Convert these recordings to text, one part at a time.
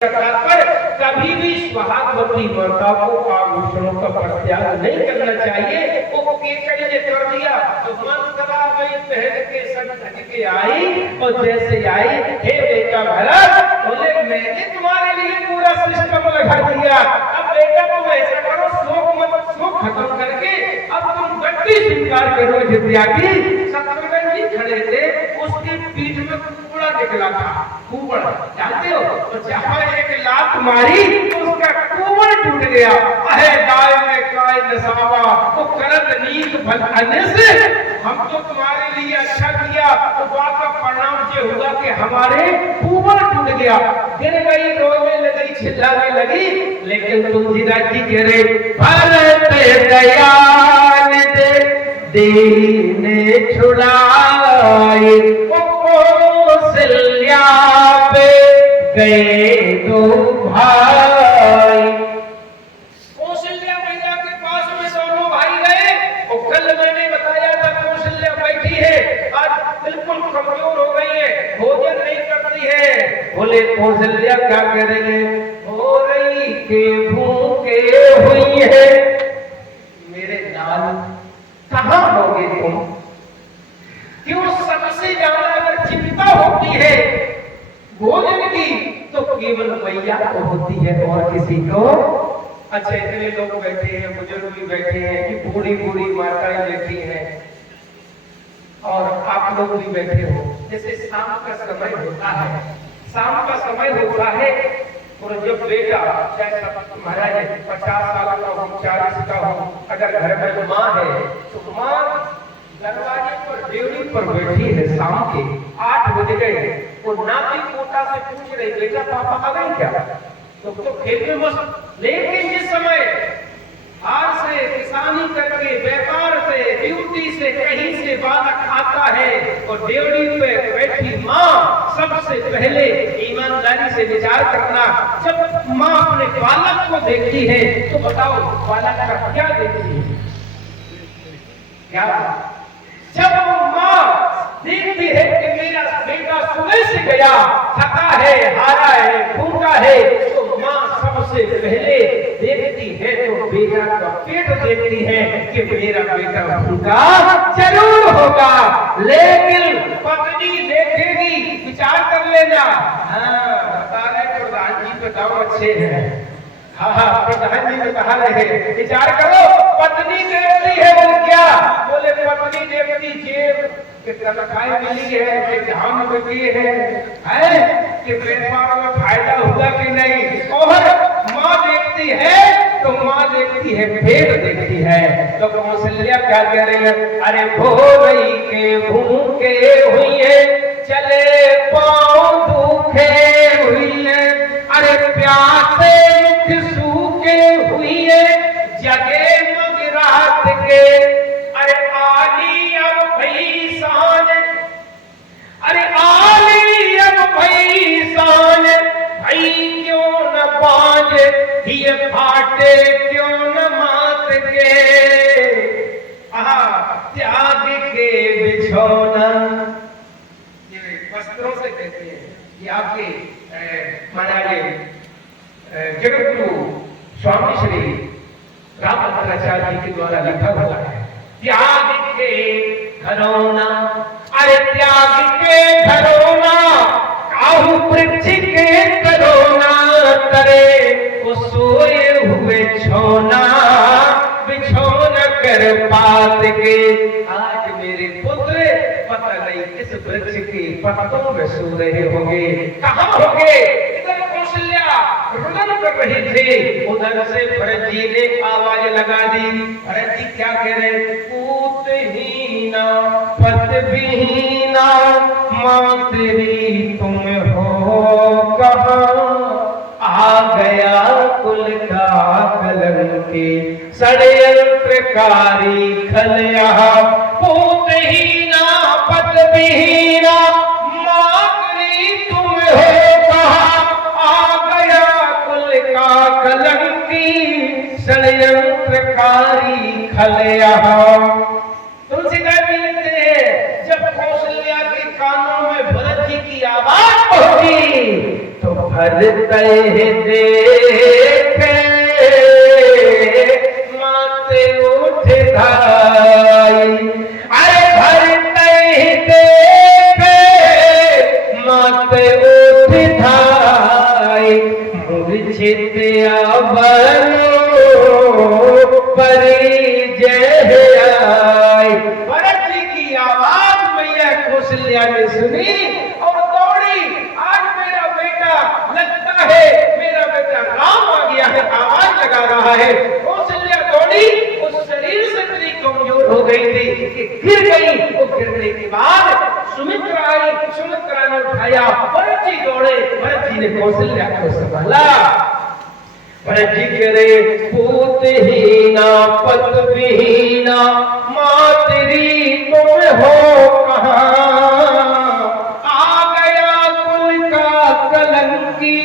पर कभी भी सुहागवती माता को आभूषणों का परित्याग नहीं करना चाहिए। वो केकड़ी ने कर दिया तो मन करा गई, पहन के सज धज के आई और जैसे आई, हे बेटा भरत, बोले मैंने तुम्हारे लिए पूरा सिस्टम लगा दिया, अब बेटा तुम ऐसा करो, शोक खत्म करके अब तुम गद्दी स्वीकार करो। विद्या की शत्रुघ्न जी खड़े थे, उसके पीठ में कुबड़ा निकला था। कुबड़ जानते हो, तो जहां एक लात मारी तो उसका कुबड़ टूट गया। अहे गाय में काय नसावा, वो करत नीक भल अन्य से हम तो तुम्हारे लिए अच्छा किया, तो बात का परिणाम ये हुआ कि हमारे कुबड़ टूट गया। गिर गई, रोने लगी, चिल्लाने लगी, लेकिन तुलसीदास जी कह रहे भरत दयाल दे दीने छुड़ाए, कौशल्या पे गए दो भाई। कौशल्या मैया के पास में दोनों भाई गए, और कल मैंने बताया था कौशल्या बैठी है, आज बिल्कुल कमजोर हो गई है, भोजन नहीं करती है। बोले कौशल्या क्या कह रही है? हो रही के भूखे हुई है, मेरे लाल कहां होगे तुम? क्यों सबसे ज्यादा अगर चिंता होती है भोजन की तो केवल मैया को होती है और किसी को। अच्छा, इतने लोग बैठे हैं, बुजुर्ग भी बैठे हैं, कि बूढ़ी बूढ़ी माताएं बैठी हैं और आप लोग भी बैठे हो। जैसे शाम का समय होता है, शाम का समय होता है, और जब बेटा चाहे महाराज 50 साल का हो, 40 का हो, अगर घर में माँ है तो माँ दरवाजे पर डेवड़ी पर बैठी है, शाम के 8 बज गए, वो नाती पोता से पूछ रही, बेटा पापा आ गए क्या? तो खेत में मस्त। लेकिन जिस समय हार से, किसानी करके, व्यापार से, ड्यूटी से, कहीं से बालक आता है और डेवड़ी पे बैठी माँ, सबसे पहले ईमानदारी से विचार करना, जब माँ अपने बालक को देखती है तो बताओ बालक का क्या देखती है? क्या जब माँ देखती है कि मेरा बेटा सुबह से गया, थका है, हारा है, भूखा है, तो माँ सबसे पहले देखती है तो बेटा का पेट देखती है कि मेरा बेटा भूखा जरूर होगा। लेकिन पत्नी देखेगी, विचार कर लेना, हाँ बता रहे प्रधान जी बताओ अच्छे हैं, हाँ प्रधान जी ने कहा रहे, विचार करो। पत्नी देखती है वो क्या? बोले पत्नी देखती जेब कि तनख्वाह मिली है, कि धाम मिली है कि व्यापार में फायदा हुआ कि नहीं। और माँ देखती है तो माँ देखती है, भेड़ देखती है। तो कौशल्या क्या कह रही है? अरे भोरई के भूखे हुई है, चले पाँव दुखे हुई है, अरे प्यासे मुख सूखे हुई है, जगे मग रात के, अरे आली अब भई सांझ, अरे आली अब भई सांझ, भई क्यों न बांझ, ये फाटे क्यों न मात के, त्याग के बिछौना। ये वस्त्रों से कहते हैं, ये आपके महाराज जगत गुरु स्वामी श्री रामभद्राचार्य जी के द्वारा लिखा हुआ है। त्याग के घरौना, अरे त्याग के घरौना, काहू वृक्ष के करोना, करे वो सोए हुए छोना, बिछौना कर पात के। आज मेरे पुत्र पता नहीं किस वृक्ष के पत्तों में सो रहे होंगे, कहाँ होंगे? इधर कौशल्या रुदन कर रही थी, उधर से भरत जी ने आवाज लगा दी। भरत जी क्या कह रहे? पूतहीना पतहीना, माँ तेरी तुम हो कहाँ, आ गया कुल का कलंकी, षड्यंत्रकारी खलया। पूतहीना पतहीना, माँ तेरी तुम हो कहाँ, आ गया कुल का कलंकी, षड्यंत्रकारी खलया। तुलसीदास जी लिखते हैं, जब कौशल्या के कानों में भरत जी की आवाज पहुंची तो भरते देखे माते उठ धाई। अरे भरते देखे माते उठ धाई। मूर्छित अवनो परिजय आई। भरत जी की आवाज मैया कौशल्या ने सुनी और दौड़ी। आज मेरा बेटा लगता है, मेरा बेटा राम आ गया है, आवाज लगा रहा है। कौशल्या दौड़ी, उस शरीर से इतनी कमजोर हो गई थी कि गिर गई। वो गिरने के बाद सुमित्रा आई, सुमित्रा ने उठाया। भरत जी दौड़े, भरत जी ने कौशल्या को संभाला। भरत जी करे पूतहीना पत विहीना मातरी तुम हो कहाँ। आ गया कुल का कलंकी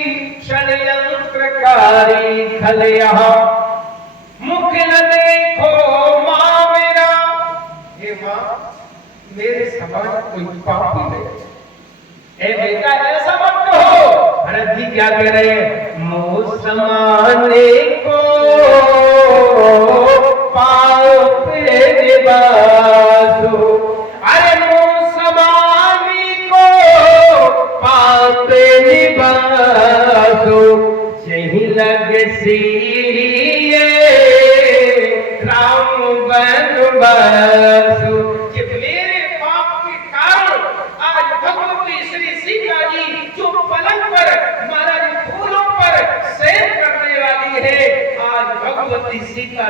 षड्यंत्रकारी खल यहाँ। मुख न देखो माँ मेरा, ये माँ मेरे समान कोई पापी नहीं। ए बेटा ऐसा मत कहो। भरत जी क्या कह रहे हैं? मोह समाने को पाप निवासो। अरे मोह समाने को पाप निवासो। यही लग सीए राम बनवासो। कि मेरे पाप के कारण आज भगवती श्री सीता जी जो पलंग पर महाराज फूलों पर शयन करने वाली है, आज भगवती सीता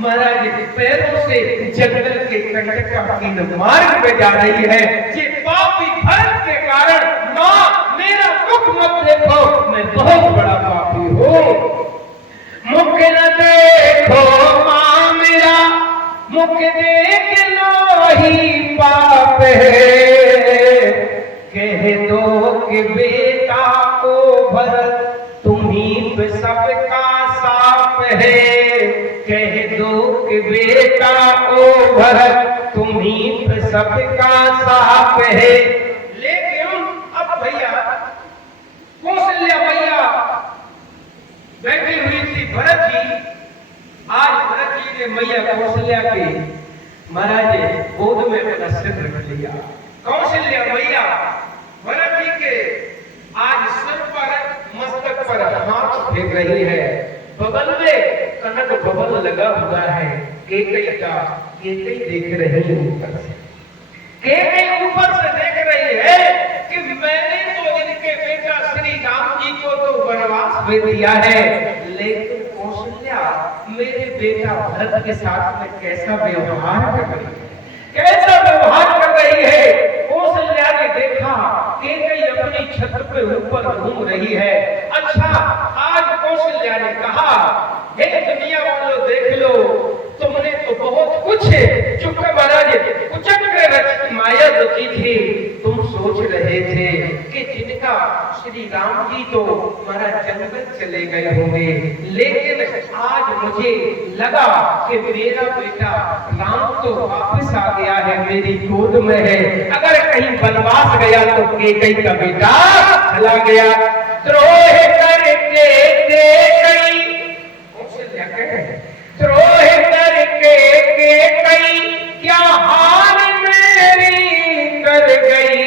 महाराज पैरों से जंगल के कंटका की मार्ग पे जा रही है। ये पापी भरत के कारण माँ मेरा मुख मत देखो, मैं बहुत बड़ा पापी हूँ। मुख न देखो माँ मेरा, मुख देख लो ही पाप है। कह दो कि बेटा को भरत तुम्ही पे सबका साप है। कह दो कि बेटा को भरत तुम्ही पे सबका साप है। लेकिन अब भैया कौशल्या मैया बैठी हुई थी। भरत जी, आज भरत जी ने मैया कौशल्या के महाराज गोद में अपना सिर रख लिया। कौशल्या मैया भरत जी के आज सिर पर मस्तक पर हाथ फेंक रही है। बगल में कनक बबल लगा हुआ है। केकई का केकई देख रही है ऊपर से। केकई ऊपर से देख रही है कि मैंने तो इनके बेटा श्री राम जी को तो वनवास भेज दिया है, लेकिन कौशल्या मेरे बेटा भरत के साथ में कैसा व्यवहार कर रही है, कैसा व्यवहार कर रही है। कौशल्या ने देखा केकई अपनी छत पे ऊपर घूम रही है। अच्छा, आज कौशल्या ने कहा, हे दुनिया वालों देख लो, तुमने तो बहुत कुछ चुप महाराज कुचक्र रचित माया रची थी। तुम सोच रहे थे कि जिनका श्री राम जी तो महाराज जंगल चले गए होंगे, लेकिन आज मुझे लगा कि मेरा बेटा राम तो वापस आ गया है, मेरी गोद में है। अगर कहीं वनवास गया तो केकई का बेटा चला गया। द्रोह करके केकई, कौशल्या कहे द्रोह करके केकई क्या हाल मेरी कर गई।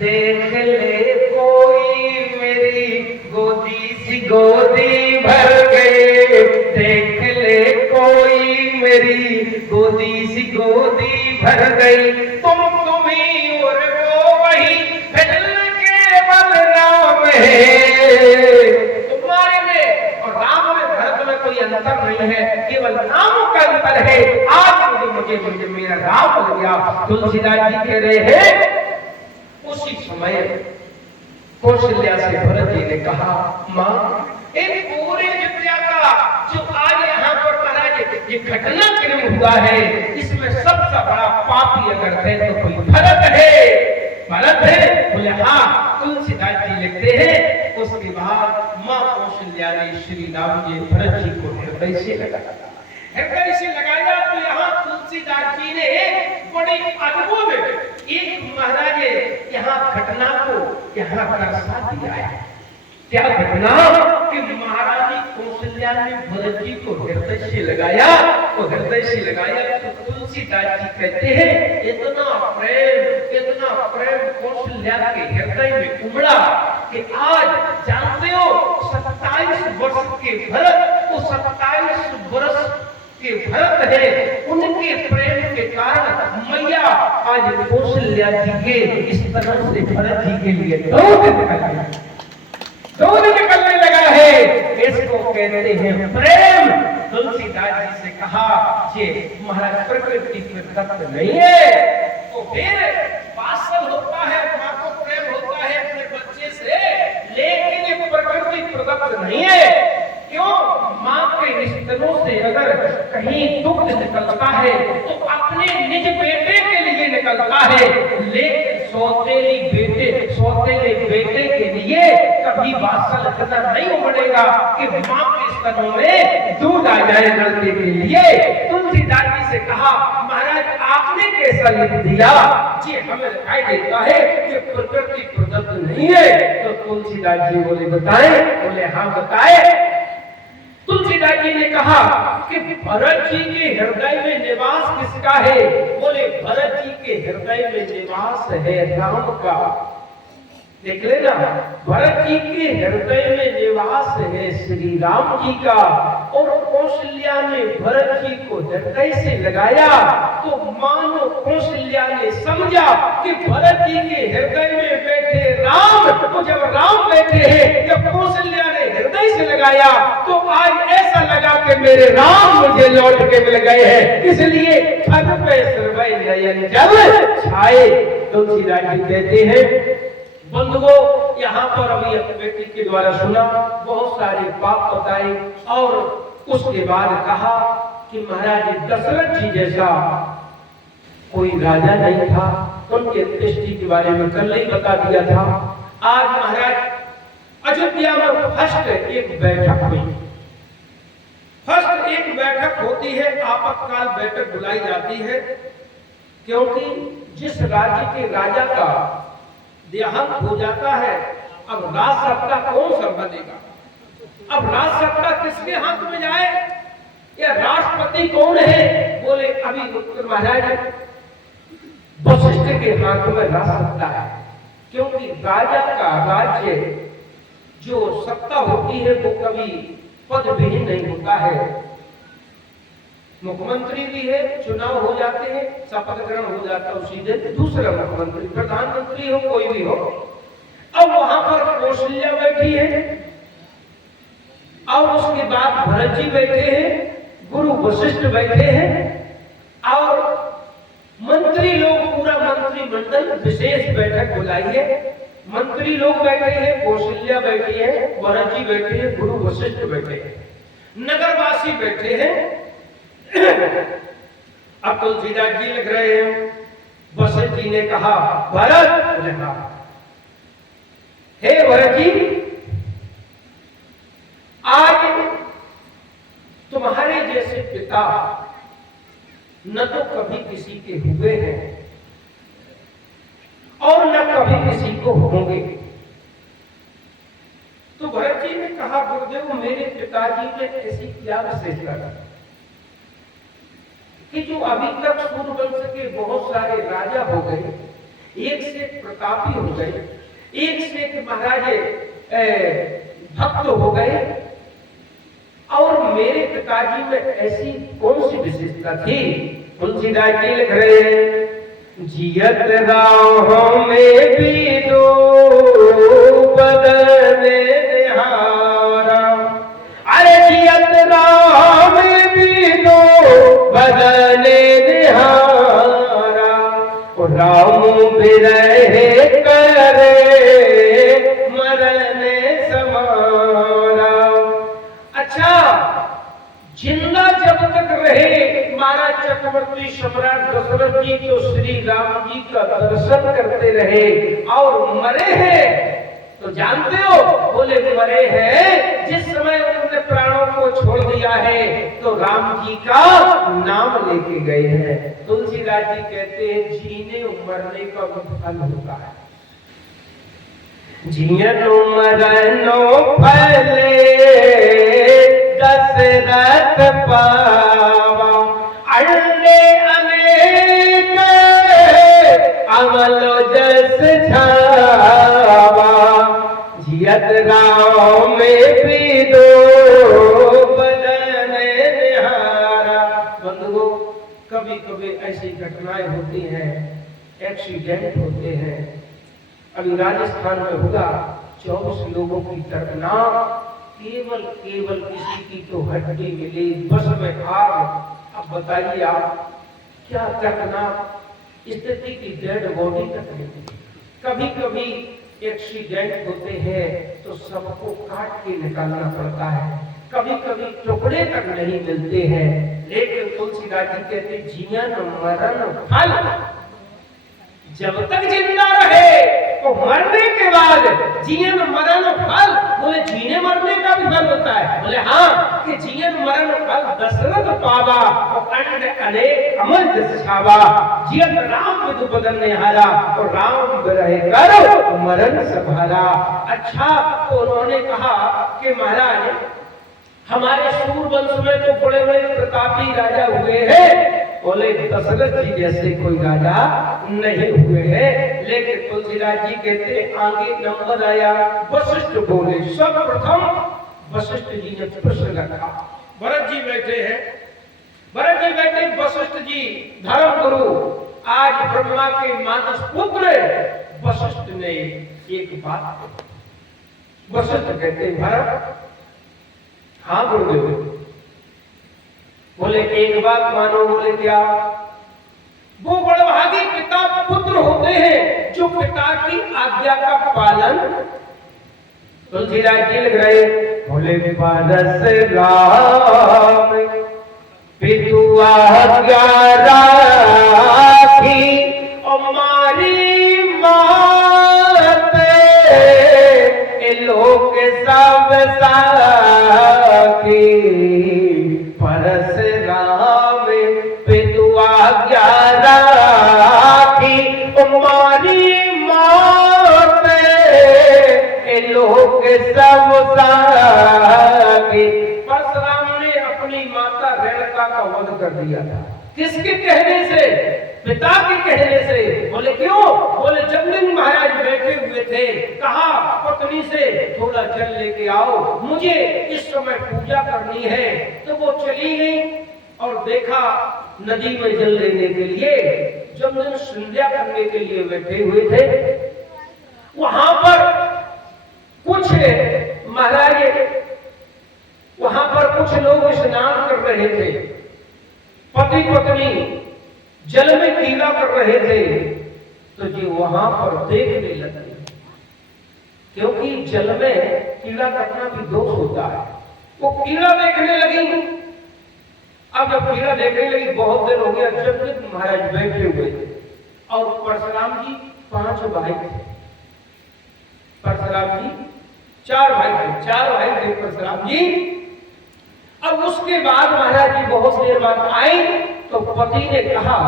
देख ले कोई मेरी गोदी सी गोदी भर गई। देख ले कोई मेरी गोदी सी गोदी भर गई। तुम ही और वो वही फिर केवल राम है। तुम्हारे में और राम में भरत में कोई अंतर नहीं है, केवल नाम का अंतर है। आज मुझे मेरा राम हो गया। तुलसीदास जी कह रहे हैं, उसी समय कौशल्या से भरत जी ने कहा, माँ इन पूरे अयोध्या का जो आज यहाँ पर महाराज ये घटनाक्रम हुआ है, इसमें सबसे बड़ा पापी अगर है तो कोई भरत है। भरत है? बोले हाँ। तुलसीदास जी लिखते हैं, उसके बाद माँ कौशल्या ने श्री राम जी भरत जी को हृदय से लगाया। हृदय से लगाया तो यहाँ तुलसीदास जी ने बड़े अद्भुत एक महाराज यहाँ घटना को यहाँ दर्शा दिया है। क्या घटना कि महारानी कौशल्या ने भरत जी को हृदय से लगाया, तो हृदय से लगाया तो तुलसीदास जी कहते हैं इतना प्रेम कौशल्या के हृदय में उमड़ा कि आज जानते हो 27 वर्ष के भरत, वो 27 वर्ष के भरत है, उनके प्रेम के कारण मैया आज कौशल्या जी के इस तरह से भरत जी के लिए दूध निकलने लगा है। इसको कहते हैं प्रेम। तुलसीदास जी से कहा ये महाराज प्रकृति प्रदत्त नहीं है, तो फिर वात्सल होता है, मां को प्रेम होता है अपने बच्चे से, लेकिन ये प्रकृति प्रदत्त नहीं है। क्यों? मां के स्तनों से अगर कहीं दुग्ध निकलता है तो अपने निज बेटे के लिए निकलता है, लेकिन सौतेले बेटे के लिए कभी वात्सल इतना नहीं उमड़ेगा कि मां के स्तनों में दूध आ जाए नलके के लिए। तुलसीदास जी से कहा महाराज आपने कैसा लिख दिया? जी हमें दिखाई देता है कि प्रकृति प्रदत्त नहीं है। तो तुलसीदास जी बोले बताएं? बोले हाँ बताए। तुलसीदास जी ने कहा कि भरत जी के हृदय में निवास किसका है? बोले भरत जी के हृदय में निवास है राम का। देख लेना, भरत जी के हृदय में निवास है श्री राम जी का। और कौशल्या ने भरत जी को हृदय से लगाया तो मानो कौशल्या ने समझा कि भरत जी के हृदय में बैठे राम, तो जब राम बैठे हैं, जब कौशल्या ने हृदय से लगाया तो आज ऐसा लगा कि मेरे राम मुझे लौट के मिल गए हैं, इसलिए घर पे सर्वै नयन जब छाए। तुलसीदास जी कहते हैं बंधुओं, यहाँ पर अभी व्यक्ति के द्वारा सुना, बहुत सारी बात बताई और उसके बाद कहा कि महाराज दशरथ जी जैसा कोई राजा नहीं था, उनके दृष्टि के बारे में कल ही बता दिया था। आज महाराज अयोध्या में फर्स्ट एक बैठक हुई। फर्स्ट एक बैठक होती है, आपातकाल बैठक बुलाई जाती है, क्योंकि जिस राज्य के राजा का देहांत हो जाता है, अब राज सत्ता कौन संभालेगा? अब राज सत्ता किसके हाथ में जाए? या राष्ट्रपति कौन है? बोले अभी उत्तर महाराज वशिष्ठ के हाथ में राज सत्ता है, क्योंकि राजा का राज्य जो सत्ता होती है वो कभी पद विहीन नहीं होता है। मुख्यमंत्री भी है, चुनाव हो जाते हैं, शपथ ग्रहण हो जाता है, उसी दिन दूसरा मुख्यमंत्री, प्रधानमंत्री हो कोई भी हो। अब वहां पर कौशल्या बैठी है और उसके बाद भरत जी बैठे हैं, गुरु वशिष्ठ बैठे हैं और मंत्री लोग, पूरा मंत्रिमंडल विशेष बैठक बुलाई है। मंत्री लोग बैठे हैं, कौशल्या बैठी है, भरत जी बैठे हैं, गुरु वशिष्ठ बैठे हैं, नगरवासी बैठे हैं। अब तुलसीदास जी लिख रहे हैं, वशिष्ठ जी ने कहा भरत, हे भरत जी, आज तुम्हारे जैसे पिता न तो कभी किसी के हुए हैं और न कभी किसी को होंगे। तो भरत जी ने कहा गुरुदेव मेरे पिताजी में ऐसी क्या विशेषता है कि जो अभी तक सूर्यवंश के बहुत सारे राजा हो गए, एक से प्रतापी हो गए, एक से महाराज भक्त हो गए, और मेरे पिताजी में ऐसी कौन सी विशेषता थी? तुलसीदास जी लिख रहे हैं, जियत राहों में भी दो बदने निहारा। अरे जियत राहों में भी दो बदने निहारा, राम बिरहे करे मरने समारा। अच्छा, जिंदा जब तक रहे महाराज चक्रवर्ती सम्राट दशरथ जी तो श्री राम जी का दर्शन करते रहे, और मरे हैं तो जानते हो, बोले मरे हैं जिस समय उन्होंने प्राणों को छोड़ दिया किया है तो राम जी का नाम लेके गए हैं। तुलसीदास जी कहते हैं जीने मरने का भी फल होता है। जियनो मरनो फले दशरथ पावा, अंडे अनेक अमलो जस छावा, जियत राम में भी दो बदन निहारा। बंधुओं, कभी कभी ऐसी घटनाएं होती हैं, एक्सीडेंट होते हैं। अभी राजस्थान में हुआ 24 लोगों की दर्दनाक, केवल किसी की तो हड्डी मिली, बस में आग। अब बताइए आप क्या दर्दनाक स्थिति की, डेड बॉडी तक मिली। कभी कभी एक्सीडेंट होते हैं तो सबको काट के निकालना पड़ता है, कभी कभी टुकड़े तक नहीं मिलते हैं। लेकिन तुलसीदास जी कहते जीवन मरण फल, जब तक जिंदा रहे तो मरने के बाद जीवन मरण फल। बोले जीने मरने का भी फल होता है? बोले हाँ, कि जीवन मरण फल दशरथ पावा और अंड अनेक अमल जस छावा, जीवन राम विदु बदन निहारा और राम रहे कर मरण संभाला। अच्छा, तो उन्होंने कहा कि महाराज हमारे सूरवंश में तो बड़े बड़े प्रतापी राजा हुए हैं। बोले दशरथ जी जैसे कोई राजा नहीं हुए हैं। लेकिन तुलसीदास जी कहते आगे नंबर आया, वशिष्ठ बोले। सर्वप्रथम वशिष्ठ जी ने प्रश्न रखा। भरत जी बैठे हैं, भरत जी बैठे, वशिष्ठ जी धर्म गुरु, आज ब्रह्मा के मानस पुत्र वशिष्ठ ने एक बात, वशिष्ठ कहते भरत, हाँ गुरुदेव। बोले एक बात मानो। बोले क्या? वो बड़भागी पिता पुत्र होते हैं जो पिता की आज्ञा का पालन। तुलसीदास जी लग रहे, बोले पारस राम पितु आज्ञा राखी और मारी मात, लोक सब साखी, परस राम पितु आज्ञा राखी मारी मात, लोक सब साखी। परशुराम ने अपनी माता रेणुका का वध कर दिया था। किसके कहने से? पिता के कहने से। बोले क्यों? बोले जमदग्नि महाराज बैठे हुए थे, कहा पत्नी से थोड़ा जल लेके आओ, मुझे इस समय पूजा करनी है। तो वो चली गई और देखा नदी में जल लेने के लिए जमदग्नि संध्या करने के लिए बैठे हुए थे। वहां पर कुछ महाराज, वहां पर कुछ लोग स्नान कर रहे थे, पति पत्नी जल में कीड़ा कर रहे थे। तो जी वहां पर देखने लगे, क्योंकि जल में कीड़ा करना भी दोष होता है। वो कीड़ा देखने लगी। अब जब कीड़ा देखने लगी, बहुत देर हो गया, जब महाराज बैठे हुए थे और परशुराम जी 5 भाई थे। परशुराम जी 4 भाई थे, 4 भाई थे परशुराम जी। अब उसके बाद महाराज जी बहुत देर बाद आए तो पति ने कहा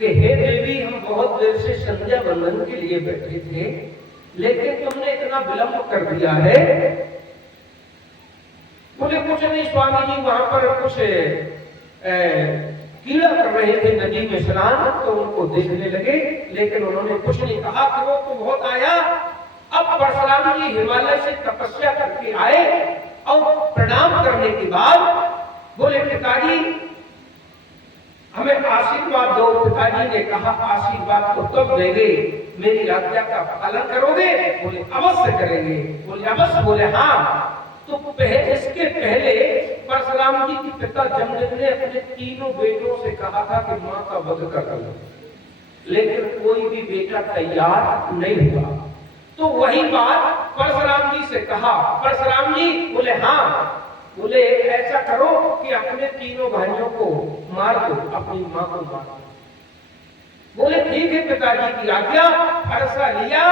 कि हे देवी, हम बहुत देर से संध्या बंदन के लिए बैठे थे, लेकिन तुमने इतना विलंब कर दिया है। बोले कुछ नहीं स्वामी जी, वहां पर कुछ कीड़ा कर रहे थे नदी में स्नान, तो उनको देखने लगे, लेकिन उन्होंने कुछ नहीं कहा। क्रोध तो बहुत आया। अब परशुराम जी हिमालय से तपस्या करके आए और प्रणाम करने के बाद बोले पिताजी हमें आशीर्वाद दो। पिताजी ने कहा आशीर्वाद तो तब देंगे, मेरी आज्ञा का पालन करोगे? बोले अवश्य करेंगे। बोले अवश्य? बोले हाँ। तो इसके पहले परशुराम जी के पिता जमदग्नि ने अपने 3 बेटों से कहा था कि मां का वध कर दो, लेकिन कोई भी बेटा तैयार नहीं हुआ। तो वही बात परशुराम जी से कहा। परशुराम जी बोले हाँ। बोले ऐसा करो कि अपने 3 भाइयों को मार दो, अपनी मां को मार दो। बोले ठीक है पिताजी की आज्ञा। फरसा लिया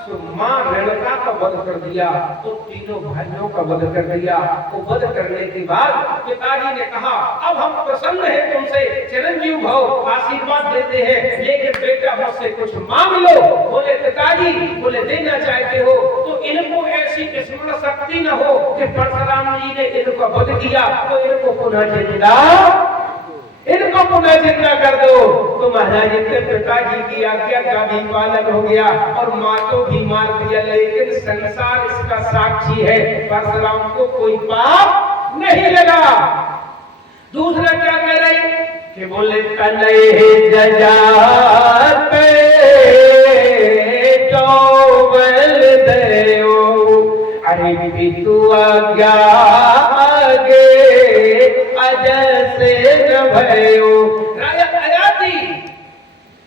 तो मां रेणुका का वध कर दिया, तो तीनों भाइयों का वध कर दिया। वो वध करने के बाद पिताजी ने कहा अब हम प्रसन्न हैं तुमसे, चिरंजीव भव, आशीर्वाद देते हैं, लेकिन बेटा मुझसे कुछ मांग लो। बोले पिताजी, बोले देना चाहते हो तो इनको ऐसी स्मरण शक्ति न हो कि परशुराम जी ने इनका वध किया तो इनको पुनः जिंदा कर दो। तो महाराज के पिताजी की आज्ञा का भी पालन हो गया और माँ को भी मार दिया, लेकिन संसार इसका साक्षी है, परशुराम को कोई पाप नहीं लगा। दूसरा क्या कह रहे कि बोले तनय जजाते जो बल देओ, अरे पितु आज्ञा आगे अजय से न भयो। राजा अयाती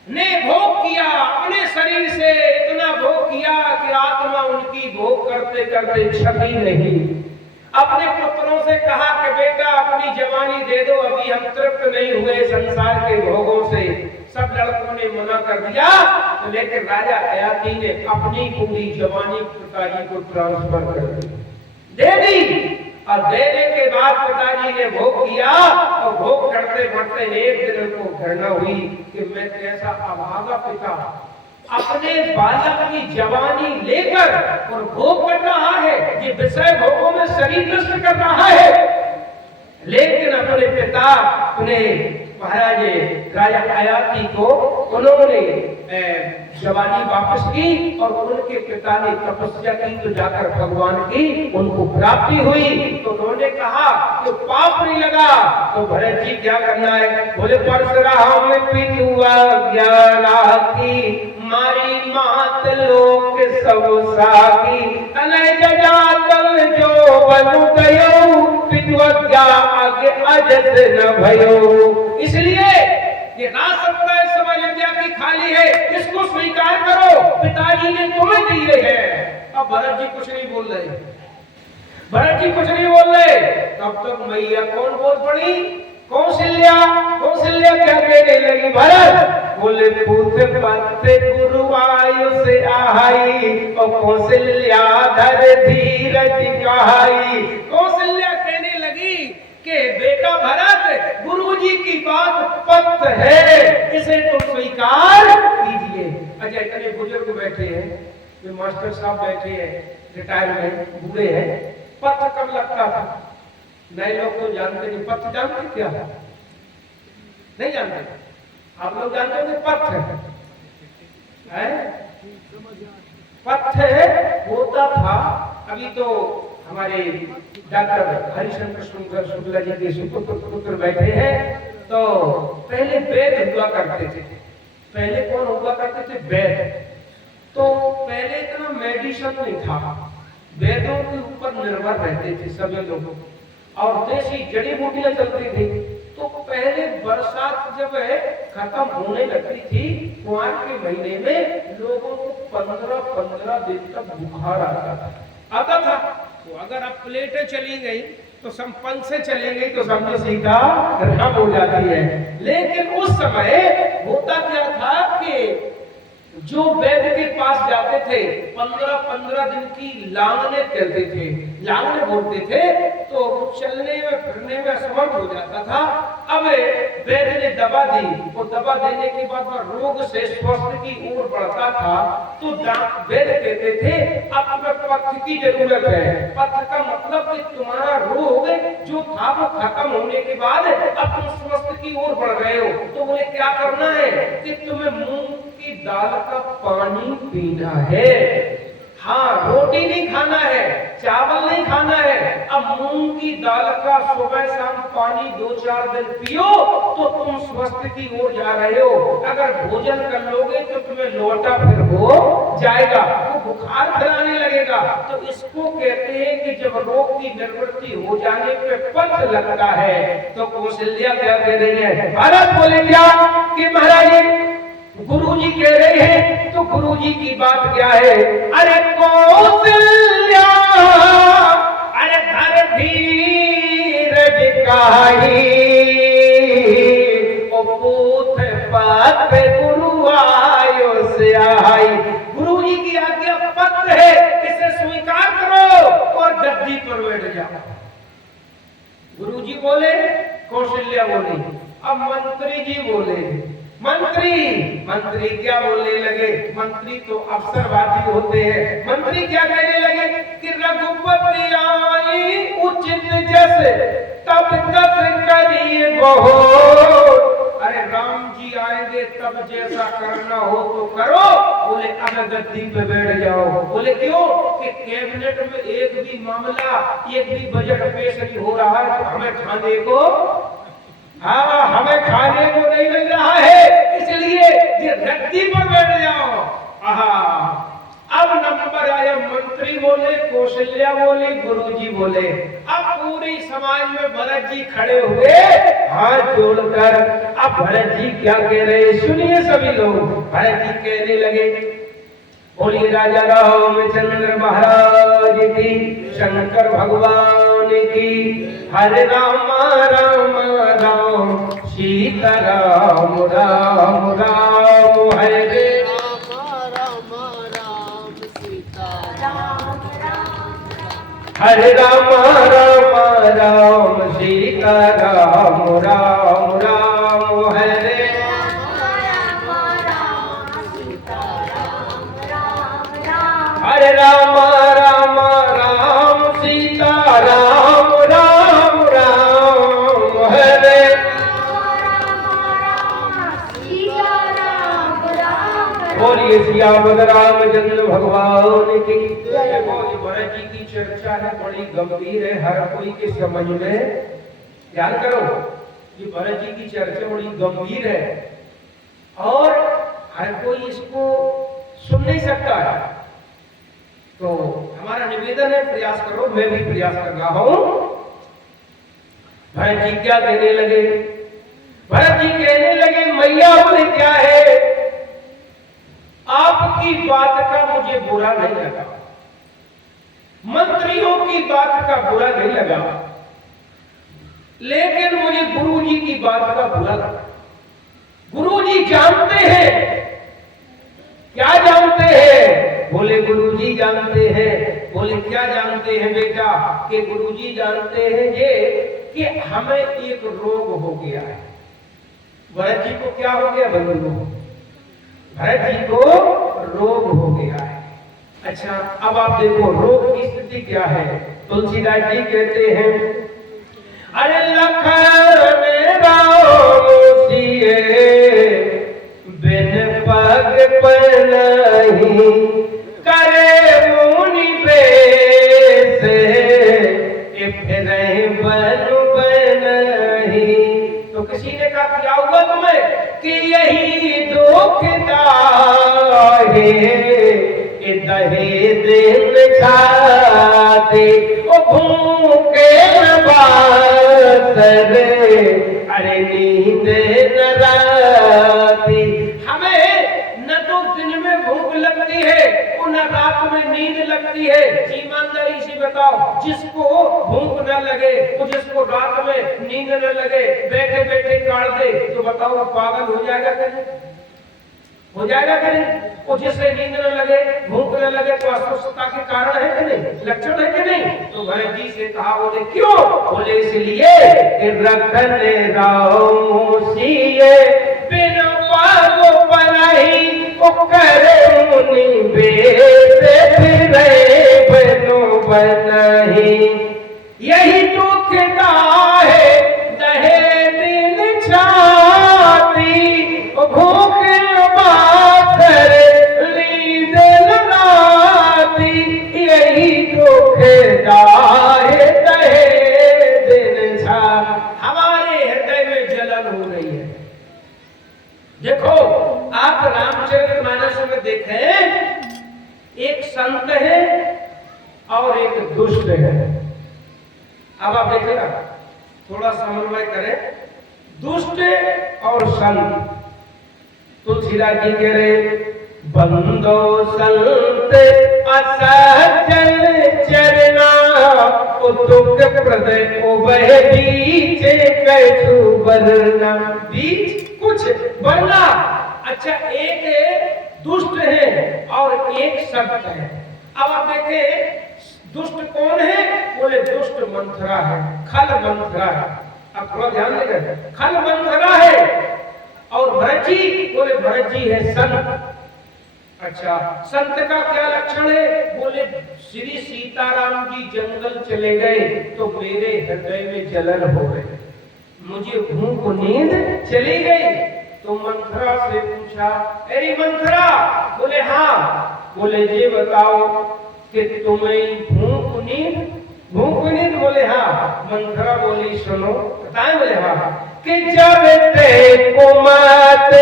ने भोग किया, अपने शरीर से इतना भोग किया कि आत्मा उनकी भोग करते करते छपी नहीं। अपने पुत्रों से कहा कि बेटा अपनी जवानी दे दो, अभी हम तृप्त नहीं हुए संसार के भोगों से। सब लड़कों ने मना कर दिया, लेकिन राजा अयाती ने अपनी पूरी जवानी पिताजी को ट्रांसफर कर दी, दे दी। और देने के बाद पिताजी ने भोग किया और भोग करते करते एक दिन उनको घृणा हुई कि मैं कैसा अभागा पिता अपने बालक की जवानी लेकर और भोग कर रहा है, ये विषय भोगों में शरीर नष्ट कर रहा है। लेकिन अपने पिता अपने महाराज राजा अयाती को उन्होंने जवानी वापस की और उनके पिता ने तपस्या की तो जाकर भगवान की उनको प्राप्ति हुई। तो उन्होंने कहा कि पाप नहीं लगा, तो भरत जी क्या करना है? बोले परशुराम पितुआ ज्ञाना की मारी मात लोक सब साकी, तनय जजातल जो बनु गयो, पितुआ ज्ञा आगे अजत न भयो। इसलिए ये राज सत्ता इस समय अयोध्या की खाली है, इसको स्वीकार करो, पिताजी ने तुम्हें दिए हैं। अब भरत जी कुछ नहीं बोल रहे, भरत जी कुछ नहीं बोल रहे। तब तक मैया कौन बोल पड़ी? कौशल्या। कौशल्या क्या कहने लगी? भरत बोले पुत्र पत्ते गुरु आयु से आहाई, और कौशल्या धर धीरज कहाई। कौशल्या कहने लगी कि बेटा भरत गुरुजी की बात पत्त है, इसे तो स्वीकार कीजिए। अच्छा इतने बुजुर्ग बैठे हैं, वे मास्टर साहब बैठे हैं, रिटायरमेंट बूढ़े हैं। पत्त कब लगता था? नए लोग तो जानते नहीं। पत्त जानते क्या है? नहीं जानते। आप लोग जानते हो पत्त है? पत्त होता था। अभी तो हमारे डॉक्टर हरिशंकर शुक्ला जी के सुपुत्र बैठे हैं। तो पहले वेद हुआ करते थे। पहले कौन हुआ करते थे? वेद। तो पहले इतना मेडिसिन नहीं था, वेदों के ऊपर निर्भर रहते थे सभी लोग, और देसी जड़ी बूटियां चलती थी। तो पहले बरसात जब खत्म होने लगती थी, कुआं के महीने में लोगों को 15-15 दिन तक बुखार आता था। तो अगर अब प्लेटें चली गई तो संपन्न से चली गई तो समझो सीधा खत्म हो जाती है। लेकिन उस समय होता क्या था कि जो वैद्य के पास जाते थे 15-15 दिन की लांगने करते थे, लांगने बोलते थे, तो चलने में फिरने में असमर्थ हो जाता था। अब वैद्य ने दवा दी, वो दवा देने के बाद वह रोग से स्वस्थ की ओर बढ़ता था। तो वैद्य कहते थे अब तुम्हें पथ्य की जरूरत है। पथ्य का मतलब कि तुम्हारा रोग जो था वो खत्म होने के बाद अब तुम स्वस्थ की ओर बढ़ रहे हो। तो बोले क्या करना है कि तुम्हें मूंग की दाल का पानी पीना है। हाँ, रोटी नहीं खाना है, चावल नहीं खाना है। अब मूंग की दाल का सुबह शाम पानी 2-4 दिन पियो तो तुम स्वस्थ की ओर जा रहे हो। अगर भोजन कर लोगे तो तुम्हें लोटा फिर हो जाएगा, वो बुखार फैलाने लगेगा। तो इसको कहते हैं कि जब रोग की निवृत्ति हो जाने पे पथ लगता है। तो कौशल्या क्या कह रही है? भारत बोले क्या कि महाराज गुरुजी कह रहे हैं, तो गुरुजी की बात क्या है? अरे कौशल्या अरे धर धीरज कहाई, ओ पूत पात गुरु बैठ जाओ। गुरुजी बोले, कौशल्या बोली। अब मंत्री जी बोले, मंत्री क्या बोलने लगे? मंत्री तो अफसरवादी होते हैं। मंत्री क्या कहने लगे कि रघुपति आई उचित जैसे तब तक करिए बहुत। अरे राम जी आएंगे तब जैसा करना हो तो करो। बोले अब गद्दी पे बैठ जाओ। बोले क्यों? कि कैबिनेट में एक भी मामला, एक भी बजट पेश नहीं हो रहा है तो हमें खाने को, हाँ हमें खाने को नहीं मिल रहा है, इसलिए ये गद्दी पर बैठ जाओ। अब नंबर आया, मंत्री बोले, कौशल्या बोली, गुरुजी बोले। अब पूरी समाज में भरत जी खड़े हुए हाथ जोड़कर। अब भरत जी क्या कह रहे सुनिए सभी लोग। भरत जी कहने लगे, बोलिए राजा रामचंद्र महाराज की, शंकर भगवान की। हरे राम राम राम सीता राम राम राम। हरे हरे राम राम राम सीता राम राम राम। हरे हरे राम राम राम सीता राम राम राम। हरे बोलिए सियावर रामचंद्र भगवान की। भरत जी की चर्चा है, बड़ी गंभीर है, हर कोई के समझ में ध्यान करो। ये भरत जी की चर्चा बड़ी गंभीर है और हर कोई इसको सुन नहीं सकता है। तो हमारा निवेदन है, प्रयास करो, मैं भी प्रयास कर रहा हूं। भरत जी क्या कहने लगे? भरत जी कहने लगे, मैया बोले क्या है, आपकी बात का मुझे बुरा नहीं लगा, मंत्रियों की बात का बुरा नहीं लगा, लेकिन मुझे गुरुजी की बात का बुरा लगा। गुरुजी जानते हैं, क्या जानते हैं? बोले गुरुजी जानते हैं। बोले क्या जानते हैं बेटा? कि गुरुजी जानते हैं ये कि हमें एक रोग हो गया है। भरत जी को क्या हो गया? बंधु, भरत जी को रोग हो गया है। अच्छा, अब आप देखो रोग की स्थिति क्या है। तुलसीदास जी कहते हैं, अरे लखन राम सिए बिन पग पनहि, करे मुनि बेस फिरहि बनु बनहि। तो किसी ने कहा क्या हुआ तुम्हें? कि यही दुख दाहे दहे दिन छाते, ओ भूखे न बासर, अरे नींद न राती। हमें न तो दिन में भूख लगती है और न रात में नींद लगती है। ईमानदारी से बताओ, जिसको भूख न लगे और जिसको रात में नींद न लगे, बैठे बैठे काट दे, तो बताओ पागल हो जाएगा कि नहीं? हो जाएगा कि नहीं? और जिससे नींद न लगे, भूख न लगे, तो अस्वस्थता के कारण है कि नहीं, लक्षण है कि नहीं? तो भरत जी से कहा, बोले क्यों? बोले इसलिए कि रखन राम सिए बिन पागो पनहि, ओ करे मुनि बेस फिरहि बनु बनहि। यही दुख दाहे दहे दिन छाती, भूख बासर नींद न राती। यही दुख दाहे दहे दिन छाती। हमारे हृदय में जलन हो रही है। देखो आप रामचरितमानस में देखें, एक संत है और एक दुष्ट है। अब आप देखिएगा, थोड़ा समन्वय करें, दुष्ट और संत। तुलसीदास जी कह रहे, बंदो संत असजन चरना, दुख प्रद उभय बीच कैसु वरना। बीच कुछ वरना। अच्छा, एक दुष्ट है और एक संत है। अब आप देखें, दुष्ट कौन है? बोले दुष्ट मंथरा है, खल मंथरा है। अब थोड़ा ध्यान देकर, खल मंथरा है। और भरत जी बोले भरत जी है संत। अच्छा, संत का क्या लक्षण है? बोले श्री सीताराम जी जंगल चले गए तो मेरे हृदय में जलन हो गई, मुझे भूख नींद चली गई। तो मंथरा से पूछा, अरे मंथरा, बोले हाँ। बोले ये बताओ कि तुम्हें भूख नींद, बोले हाँ। मंथरा बोली सुनो, बताएं? बोले हाँ। कि जब ते कुमार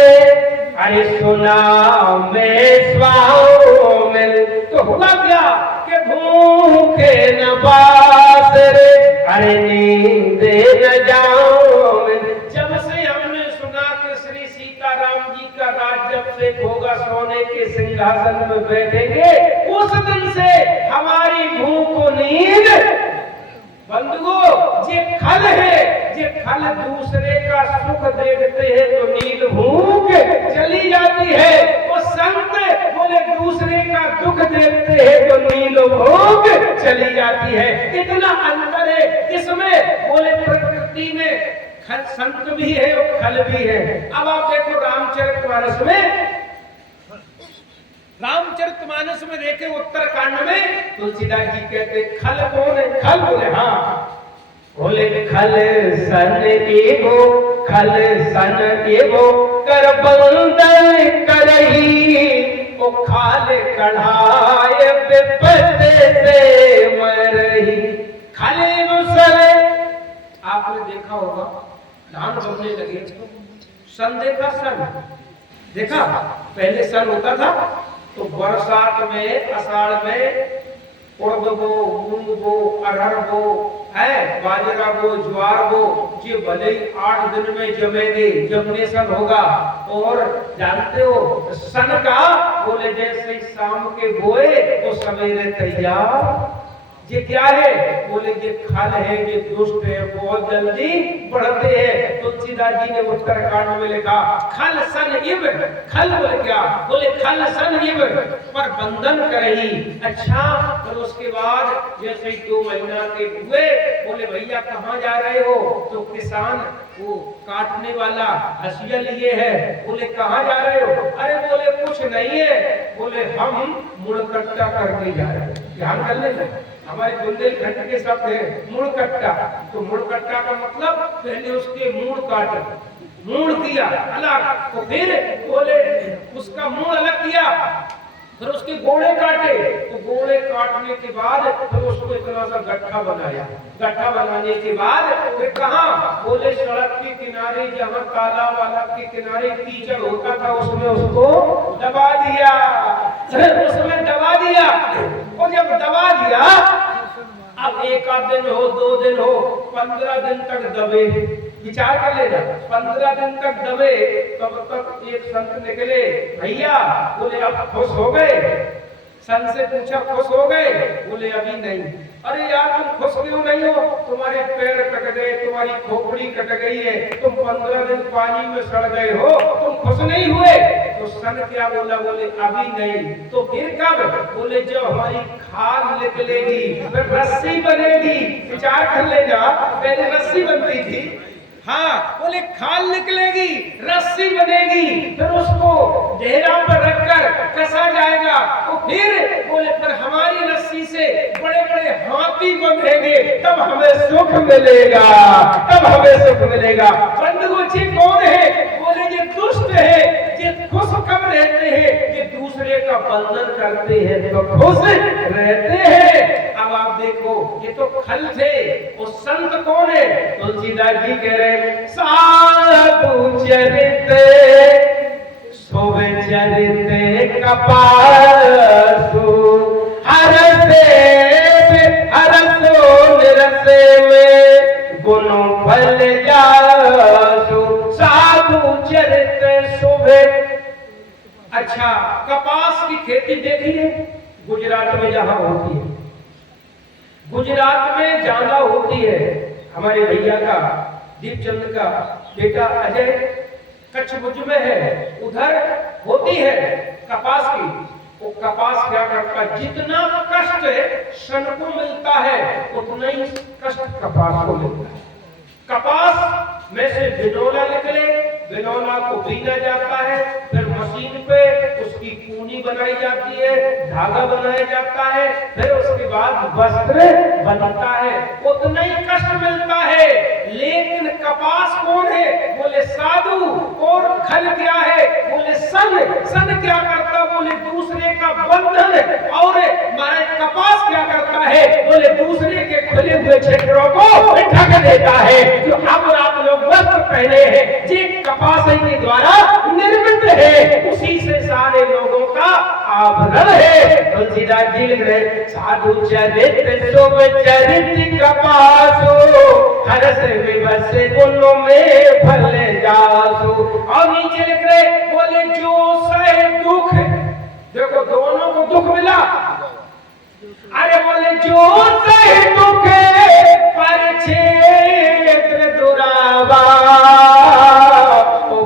अरे सुना मैं स्वामिल, तो हुआ क्या कि भूखे न बास रे, अरे नींद न जाओ। जब से हमने सुना कि श्री सीताराम जी का राज्याभिषेक होगा, सोने के सिंहासन में बैठेंगे, उस दिन से हमारी भूख नींद बंधुओं ये खल है, ये खल दूसरे का सुख देखते हैं तो नींद भूख चली जाती है। वो संत बोले दूसरे का दुख देखते हैं तो नींद भूख चली जाती है। इतना अंतर है इसमें। बोले प्रकृति में संत भी है और खल भी है। अब आप देखो रामचरितमानस में देखे उत्तरकांड में तुलसीदास जी कहते खल कौन है? खल बोले हाँ। बोले खल सन एगो कर बंदन करही, ओ खाल कढ़ाए विपत से मरही। खले मुसर आपने देखा होगा, धान बोने लगे सन देखा, सन देखा। पहले सन होता था तो बरसात में आषाढ़ में उड़द बो, मूंग बो, अरहर बो, है बाजरा बो, ज्वार बो, ये भले ही 8 दिन में जमेंगे, जमनेशन होगा। और जानते हो सन का बोले जैसे ही शाम के बोए तो सवेरे तैयार। ये क्या है? बोले ये खल है, ये दुष्ट है, बहुत जल्दी बढ़ते हैं। तुलसीदास जी ने उत्तरकांड में लिखा खल सन इव। खल बोले क्या? बोले खल सन इव पर बंधन करही। अच्छा, फिर उसके बाद जैसे 2 महीना के हुए, बोले भैया कहाँ जा रहे हो? तो किसान वो काटने वाला हसिया लिए है। बोले कहाँ जा रहे हो? अरे बोले कुछ नहीं है, बोले हम मुड़कट्टा करके जा रहे हैं। ध्यान कर लेना, हमारे बुंदेलखंड के शब्द है मुड़कट्टा। तो मुड़कट्टा का मतलब पहले उसके मूड़ काटा, मूड़ किया अलग, तो फिर बोले उसका मूड़ अलग किया, फिर उसके गोड़े काटे। तो गोड़े काटने के बाद फिर उसको इतना सा गट्ठा बनाया। गट्ठा बनाने के बाद फिर कहाँ? बोले सड़क के किनारे, जहाँ तालाब वाला के किनारे कीचड़ होता था, उसमें उसको दबा दिया। उसमें दबा दिया, और जब दबा दिया, अब 1 दिन हो, 2 दिन हो, 15 दिन तक दबे। विचार कर लेना, 15 दिन तक दबे। तब तक एक संत निकले, भैया बोले अब खुश हो गए? संत से पूछा खुश हो गए? बोले अभी नहीं। अरे यार तुम खुश क्यों नहीं हो? तुम्हारे पैर कट गए, तुम्हारी खोपड़ी कट गई है, तुम 15 दिन पानी में सड़ गए हो, तुम खुश नहीं हुए? तो संत क्या बोला? बोले अभी नहीं। तो फिर कब? बोले जब हमारी खाल निकलेगी फिर रस्सी बनेगी। विचार कर लेना, पहले रस्सी बनती थी, हाँ, बोले खाल निकलेगी, रस्सी बनेगी, फिर उसको ढेरा पर रखकर कसा जाएगा। तो फिर बोले फिर हमारी रस्सी से बड़े बड़े हाथी बंधेंगे, तब हमें सुख मिलेगा, तब हमें सुख मिलेगा। बंधुओं जी कौन है? बोले ये दुष्ट है। ये खुश कब रहते हैं? ये दूसरे का बंधन करते हैं तो खुश रहते हैं। अब आप देखो, ये तो खल थे, वो संत कौन है? तुलसीदास जी कह रहे साधु चरित शोभ चरित कपासु, हरसे हरसो निरसे में गुण फल जासु। साधु चरित शोभे। अच्छा, कपास की खेती देखिए गुजरात में जहां होती है, गुजरात में ज्यादा होती है। हमारे भैया का, दीपचंद का बेटा अजय कच्छ भुज में है, उधर होती है कपास की। वो कपास क्या करता है, जितना कष्ट सन को मिलता है उतना ही कष्ट कपास को मिलता है। कपास में से बिनौला निकले, बिनौला को बीना जाता है, फिर मशीन पे उसकी कूनी बनाई जाती है, धागा बनाया जाता है, फिर उसके बाद वस्त्र बनता है, उतना ही कष्ट मिलता है। लेकिन कपास कौन है, बोले साधु। और खल क्या है, बोले सन। सन क्या करता, बोले दूसरे का बंधन। और महाराज कपास क्या करता है, बोले दूसरे के खुले हुए क्षेत्रों को ढक देता है। जो अब आप लोग वस्त्र पहने हैं, जी कपास के द्वारा निर्मित है, उसी से सारे लोगों का आवरण है। तुलसीदास जी लिख रहे, साधु चरित शुभ चरित कपासो, हरस विवश गुणों में भले जासो। और नीचे लिख रहे, बोले जो सहे दुख, देखो दोनों को दुख मिला। अरे बोले जो सहे दुख पर क्षेत्र दुरावा,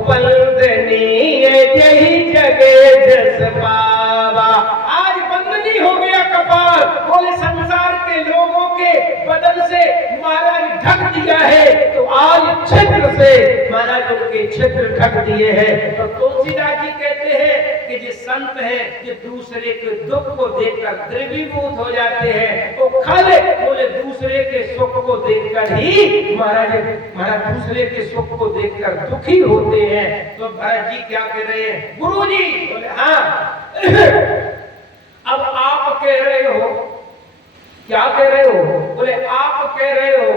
बंदनीय यही जगे जस पावा। आज बंदनी हो गया कपास, बोले संसार के लोगों के बदन से महाराज ढक दिया है, तो आज क्षेत्र से महाराज उनके क्षेत्र ढक दिए हैं। तो तुलसीदास जी कहते हैं कि जो संत है, जो दूसरे के दुख को देखकर द्रवीभूत हो जाते हैं, तो खल बोले दूसरे के सुख को देखकर ही महाराज दूसरे के सुख को देखकर दुखी होते हैं। तो भरत जी क्या कह रहे हैं, गुरु जी बोले हाँ। अब आप कह रहे हो, क्या कह रहे हो, बोले आप कह रहे हो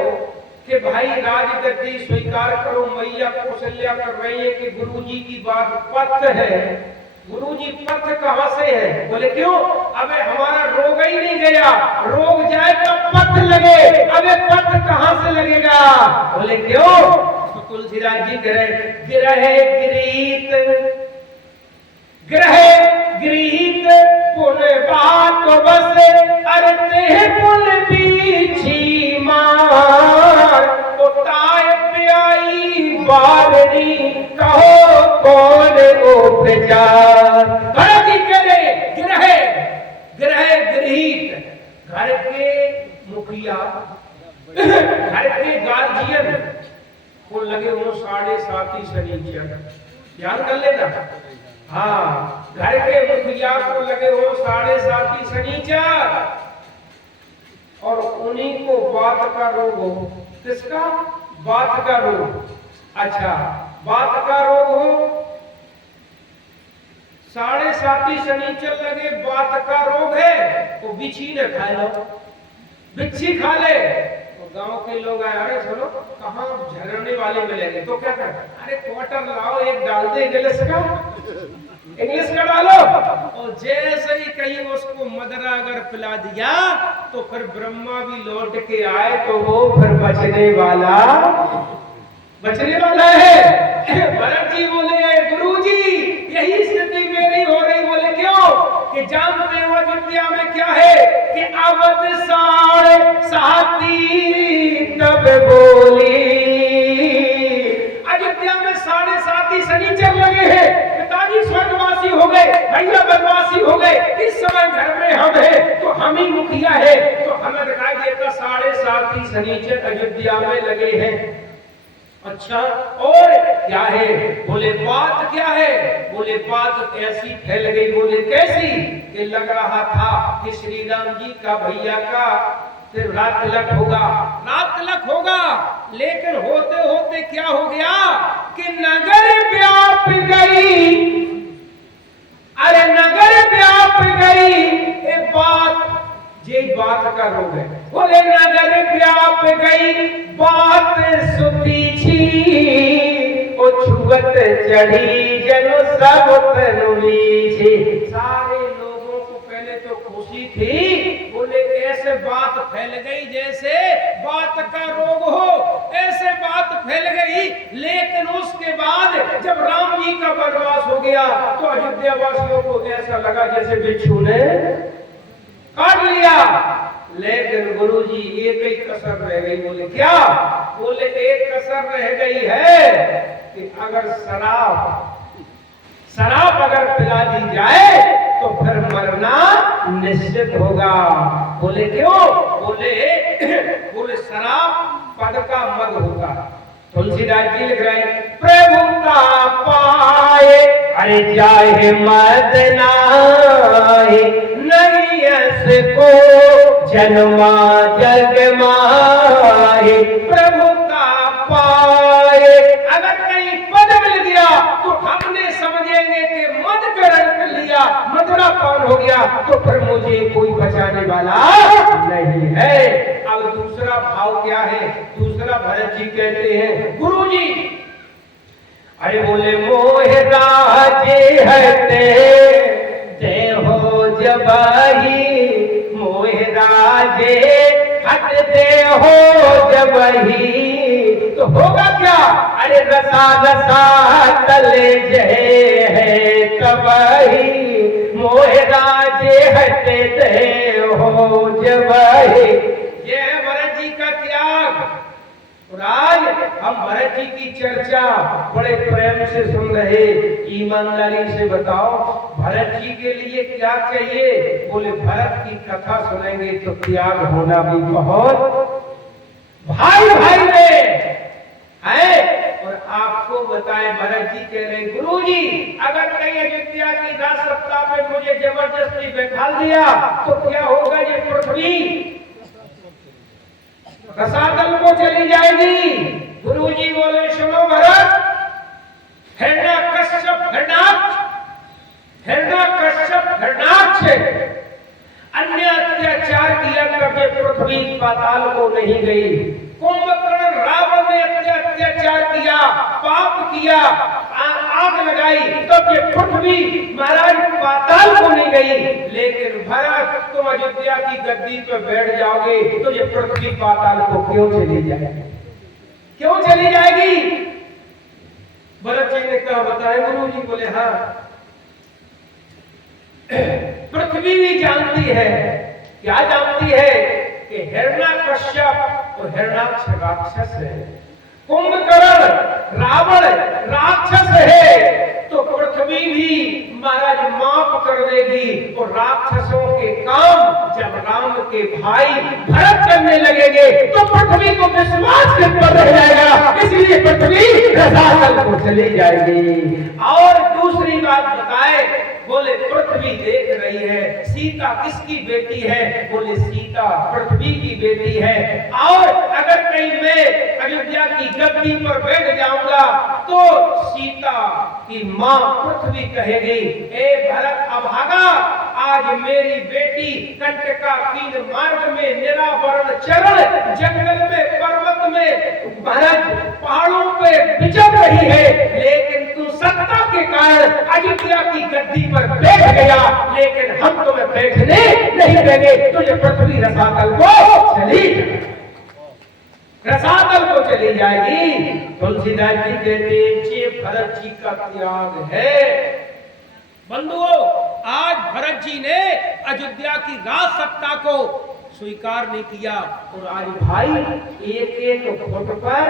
कि भाई राजगद्दी स्वीकार करो, मैया कौशल्या कर रही है कि गुरुजी की बात पथ है। गुरुजी पथ कहां से है, बोले क्यों, अबे हमारा रोग ही नहीं गया, रोग जाए तो पथ लगे, अबे पथ कहां से लगेगा, बोले क्यों। तो तुलसीदास जी कह रहे, गिरहे गृहीत, ग्रह गृहीत पुन बात बस, अरते पुन बीछी मार, उताय प्याई बारनी कहो कौन उपचार। भरत जी कह रहे, ग्रह ग्रह गृहीत, घर के मुखिया, घर के गार्जियन को लगे वो 7.5 शनिचर, ध्यान कर लेना। हाँ, घर के मुखिया को लगे हो 7.5 शनिचर, और उन्हीं को बात का रोग हो। किसका, बात का रोग। अच्छा, बात का रोग हो, 7.5 शनिचर लगे, बात का रोग है, तो बिच्छी न खा लो, बिच्छी खा ले। तो गांव के लोग आए, अरे सुनो कहाँ झरने वाले मिलेंगे, तो क्या कर, अरे क्वार्टर लाओ, एक डाल दे इंग्लिश का डालो, और जैसे ही कहीं उसको मदरा अगर पिला दिया तो फिर ब्रह्मा भी लौट के आए तो वो फिर बचने वाला है। भरत जी बोले, गुरुजी यही स्थिति मेरी हो रही, बोले क्यों, कि जानते हो विद्या में क्या है कि अवध साती तब बोली, अयोध्या में 7.5 शनिचर लगे हैं, पिताजी स्वर्गवासी हो गए, भैया बनवासी हो गए, इस समय घर में हम हैं, तो हम ही मुखिया है, तो हमें दिखाई देता 7.5 शनिचर अयोध्या में लगे हैं। अच्छा, और क्या है, बोले बात क्या है, बोले बात ऐसी फैल गई, बोले कैसी, कि लग रहा था कि श्री राम जी का भैया का फिर रात तिलक होगा, लेकिन होते होते क्या हो गया कि नगर व्याप गई, अरे नगर व्याप गई, एक बात, ये बात का रोग है, बोले नगर व्याप गई बात सुपीछी, ओ छुअत चढ़ी जनु सब तनु मीछी। सारे लोगों को पहले तो खुशी थी, बोले ऐसे बात फैल गई जैसे बात का रोग हो, ऐसे बात फैल गई। लेकिन उसके बाद जब राम जी का वनवास हो गया तो अयोध्या वासियों को ऐसा लगा जैसे बिच्छू ने काट लिया। लेकिन गुरुजी एक ही कसर रह गई, बोले क्या, बोले एक कसर रह गई है कि अगर शराब अगर पिला दी जाए तो फिर मरना निश्चित होगा। बोले क्यों? बोले शराब पद का मद होता। तुलसीदास जी लिख रहे हैं, प्रभुता पाए अरे जाहे मद नाए, नहीं इसको जन्मा जग माहे। प्रभुता पाए, अगर कहीं पद मिल गया तो हमने समझेंगे कि मद ग्रहण कर लिया, मदरा पान हो गया, तो फिर मुझे कोई बचाने वाला नहीं है। अब दूसरा भाव क्या है? दूसरा भरत जी कहते हैं, गुरुजी अरे बोले मोह राजे हटे जय हो जबाही, मोह राजे हटते हो जबही, तो होगा क्या? अरे रसा रसा तले जय है तबही, मोह राजे हटते हो जबही। ये है भरत जी का त्याग। और आज हम भरत जी की चर्चा बड़े प्रेम से सुन रहे। ईमानदारी से बताओ भरत जी के लिए क्या चाहिए? बोले भरत की कथा सुनेंगे तो त्याग होना भी बहुत भाई भाई में है। और आपको बताए भरत जी कह रहे, गुरुजी अगर कहीं अयोध्या की राज सत्ता पे मुझे जबरदस्ती बैठा दिया तो क्या होगा? ये पृथ्वी रसातल को चली जाएगी। गुरुजी बोले सुनो भरत, हिरण्यकश्यप हिरण्याक्ष अन्य अत्याचार किया करके पृथ्वी पाताल को नहीं गई। कुंभकर्ण रावण ने अत्याचार किया, पाप किया, आग लगाई, तब ये पृथ्वी महाराज पाताल को नहीं गई। लेकिन भरत तुम अयोध्या की गद्दी पे बैठ जाओगे तो ये पृथ्वी पाताल को क्यों चली जाएगी? क्यों चली जाएगी? भरत जी ने कहा बताए गुरुजी। बोले हाँ, पृथ्वी भी जानती है। क्या जानती है? कि हिरण्याकश्यप और हिरण्याक्ष राक्षस है, कुंभकर्ण रावण राक्षस है, तो पृथ्वी भी महाराज माफ कर देगी। और राक्षसों के काम जब राम के भाई भरत करने लगेंगे तो पृथ्वी को विश्वास के पर रह जाएगा, इसलिए पृथ्वी रसातल को चली जाएगी। और दूसरी बात बताए, बोले पृथ्वी देख रही है सीता किसकी बेटी है? बोले सीता पृथ्वी की बेटी है। और अगर कहीं मैं अयोध्या की गद्दी पर बैठ जाऊंगा तो सीता की मां पृथ्वी कहेगी, ए भरत अभागा, आज मेरी बेटी कंटकाकीन मार्ग में निरावरण चरण जंगल में पर्वत में भरत पहाड़ों पे विचर रही है, लेकिन तू सत्ता के कारण अयोध्या की गद्दी पर बैठ गया, लेकिन हम तुम्हें बैठने नहीं देंगे। तो ये पृथ्वी रसातल को चली जाएगी। तुलसीदास जी कहते ये भरत जी का त्याग है। बंधुओं, आज भरत जी ने अयोध्या की राज सत्ता को स्वीकार नहीं किया और आज भाई एक एक फुट पर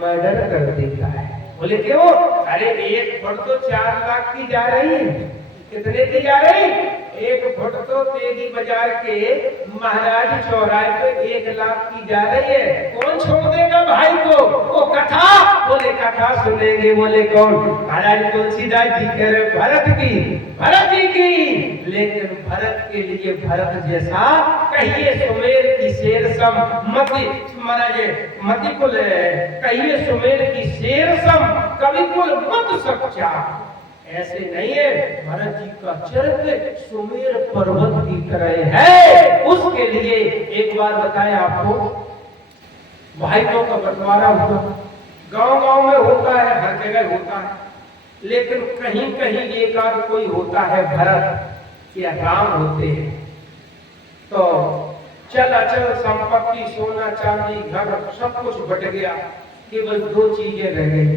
मर्डर कर देता है। बोले क्यों? अरे एक फुट तो 4 लाख की जा रही है। कितने की जा रही? एक फुट तो तेगी बाजार के महाराज चौराहे पे 1 लाख की जा रही है। कौन छोड़ देगा भाई को? वो कथा, बोले कथा सुनेंगे। बोले कौन? महाराज तुलसीदास जी कह रहे भरत जी की। लेकिन भरत के लिए भरत जैसा कहिए सुमेर की शेर सम मति कुल कहिए सुमेर की शेर सम कवि कुल मत सच्चा। ऐसे नहीं है। भरत जी का चरित्र सुमेर पर्वत की तरह है। उसके लिए एक बार बताया आपको, भाइयों का बंटवारा हुआ, गांव-गांव में होता है, हर जगह होता है, लेकिन कहीं कहीं एक आध कोई होता है भरत या राम होते हैं। तो चल अचल संपत्ति सोना चांदी घर सब कुछ बट गया, केवल 2 चीजें रह गई।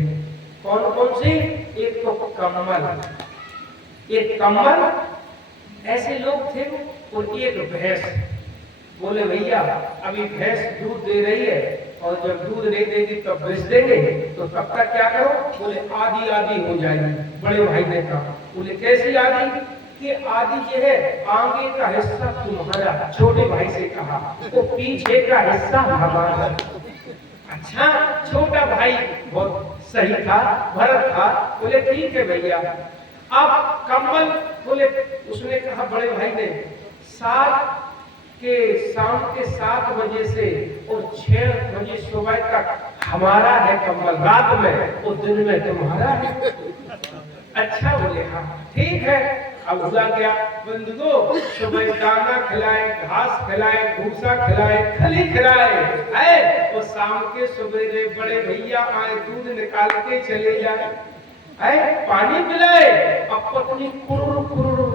कौन कौन सी? एक तो कम्बल, एक कम्बल, ऐसे लोग थे, और एक भैंस। बोले भैया अभी भैंस दूध दे रही है और जब दूध नहीं देगी तब बेच देंगे, तो तब तक क्या करो? बोले आधी आधी हो जाएगी। बड़े भाई ने कहा। बोले कैसी आधी? कि आदि जो है आगे का हिस्सा तुम्हारा, छोटे भाई से कहा, तो पीछे का हिस्सा हमारा। अच्छा, छोटा भाई बहुत सही था, भरत था, बोले ठीक है भैया। अब कम्बल बोले, उसने कहा बड़े भाई ने, शाम के 7 बजे से और 6 बजे सुबह तक हमारा है कम्बल, रात में और दिन में तुम्हारा है। अच्छा बोले हाँ ठीक है। अब हुआ क्या बंधुओं, सुबह दाना खिलाए, घास खिलाए, भूसा खिलाए, खली खिलाए, है और शाम के सवेरे बड़े भैया आए, दूध निकाल के चले जाए, है पानी पिलाए। अब पत्नी कुरुर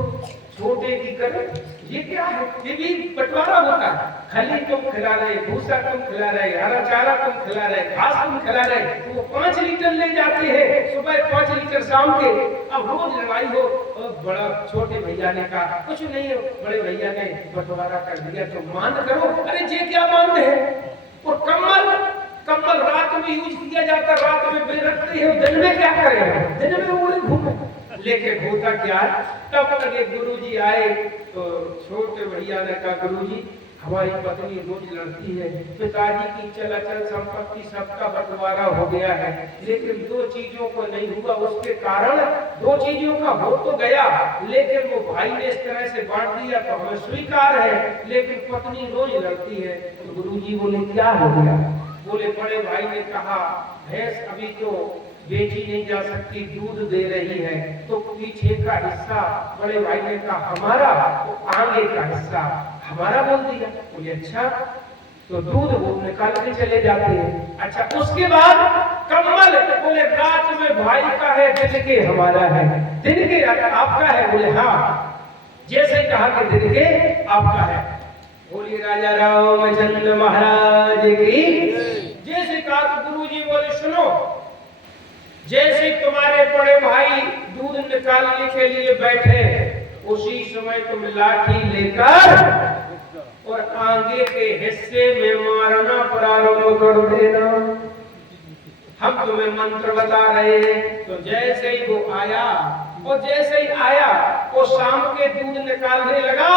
छोटे की करे, ये क्या है, ये भी बंटवारा होता है, खली तुम खिला रहे, भूसा तुम खिला रहे, हरा चारा तुम खिला रहे, घास तुम खिला रहे, वो 5 लीटर ले जाती है सुबह, 5 लीटर शाम के। अब रोज लड़ाई हो, और बड़ा छोटे भैया ने कहा कुछ नहीं है, बड़े भैया ने बंटवारा कर दिया, तो मान करो। अरे ये क्या मान है, और कम्बल रात में यूज किया जाता, रात में बिल रखते हैं, दिन में क्या करें, दिन में उड़े घूमे। लेकिन होता क्या, तब तक एक गुरुजी आए, तो छोटे भैया ने कहा गुरुजी हमारी पत्नी रोज लड़ती है, पिताजी की चल संपत्ति सबका बंटवारा हो गया है, लेकिन 2 चीजों को नहीं हुआ, उसके कारण 2 चीजों का हो तो गया, लेकिन वो भाई ने इस तरह से बांट दिया तो हमें स्वीकार है, लेकिन पत्नी रोज लड़ती है। तो गुरुजी बोले क्या हो गया, बोले बड़े भाई ने कहा भैंस अभी तो बेची नहीं जा सकती, दूध दे रही है, तो पीछे का हिस्सा, बड़े भाई ने कहा हमारा, तो आगे का हिस्सा हमारा बोल दिया। बोले अच्छा, तो दूध वो निकाल के चले जाते हैं। अच्छा, उसके बाद कम्बल, बोले रात में भाई का है, दिन के हमारा है, दिन के आपका है, बोले हाँ, जैसे कहा कि दिन के आपका है। बोलिए राजा रामचंद्र महाराज की। जैसे कहा तो गुरुजी बोले सुनो, जैसे तुम्हारे बड़े भाई दूध निकालने के लिए बैठे, उसी समय तुम लाठी लेकर और आगे के हिस्से में मारना प्रारंभ कर देना। हम तुम्हें मंत्र बता रहे हैं। तो जैसे ही वो आया, और जैसे ही आया वो शाम के दूध निकालने लगा,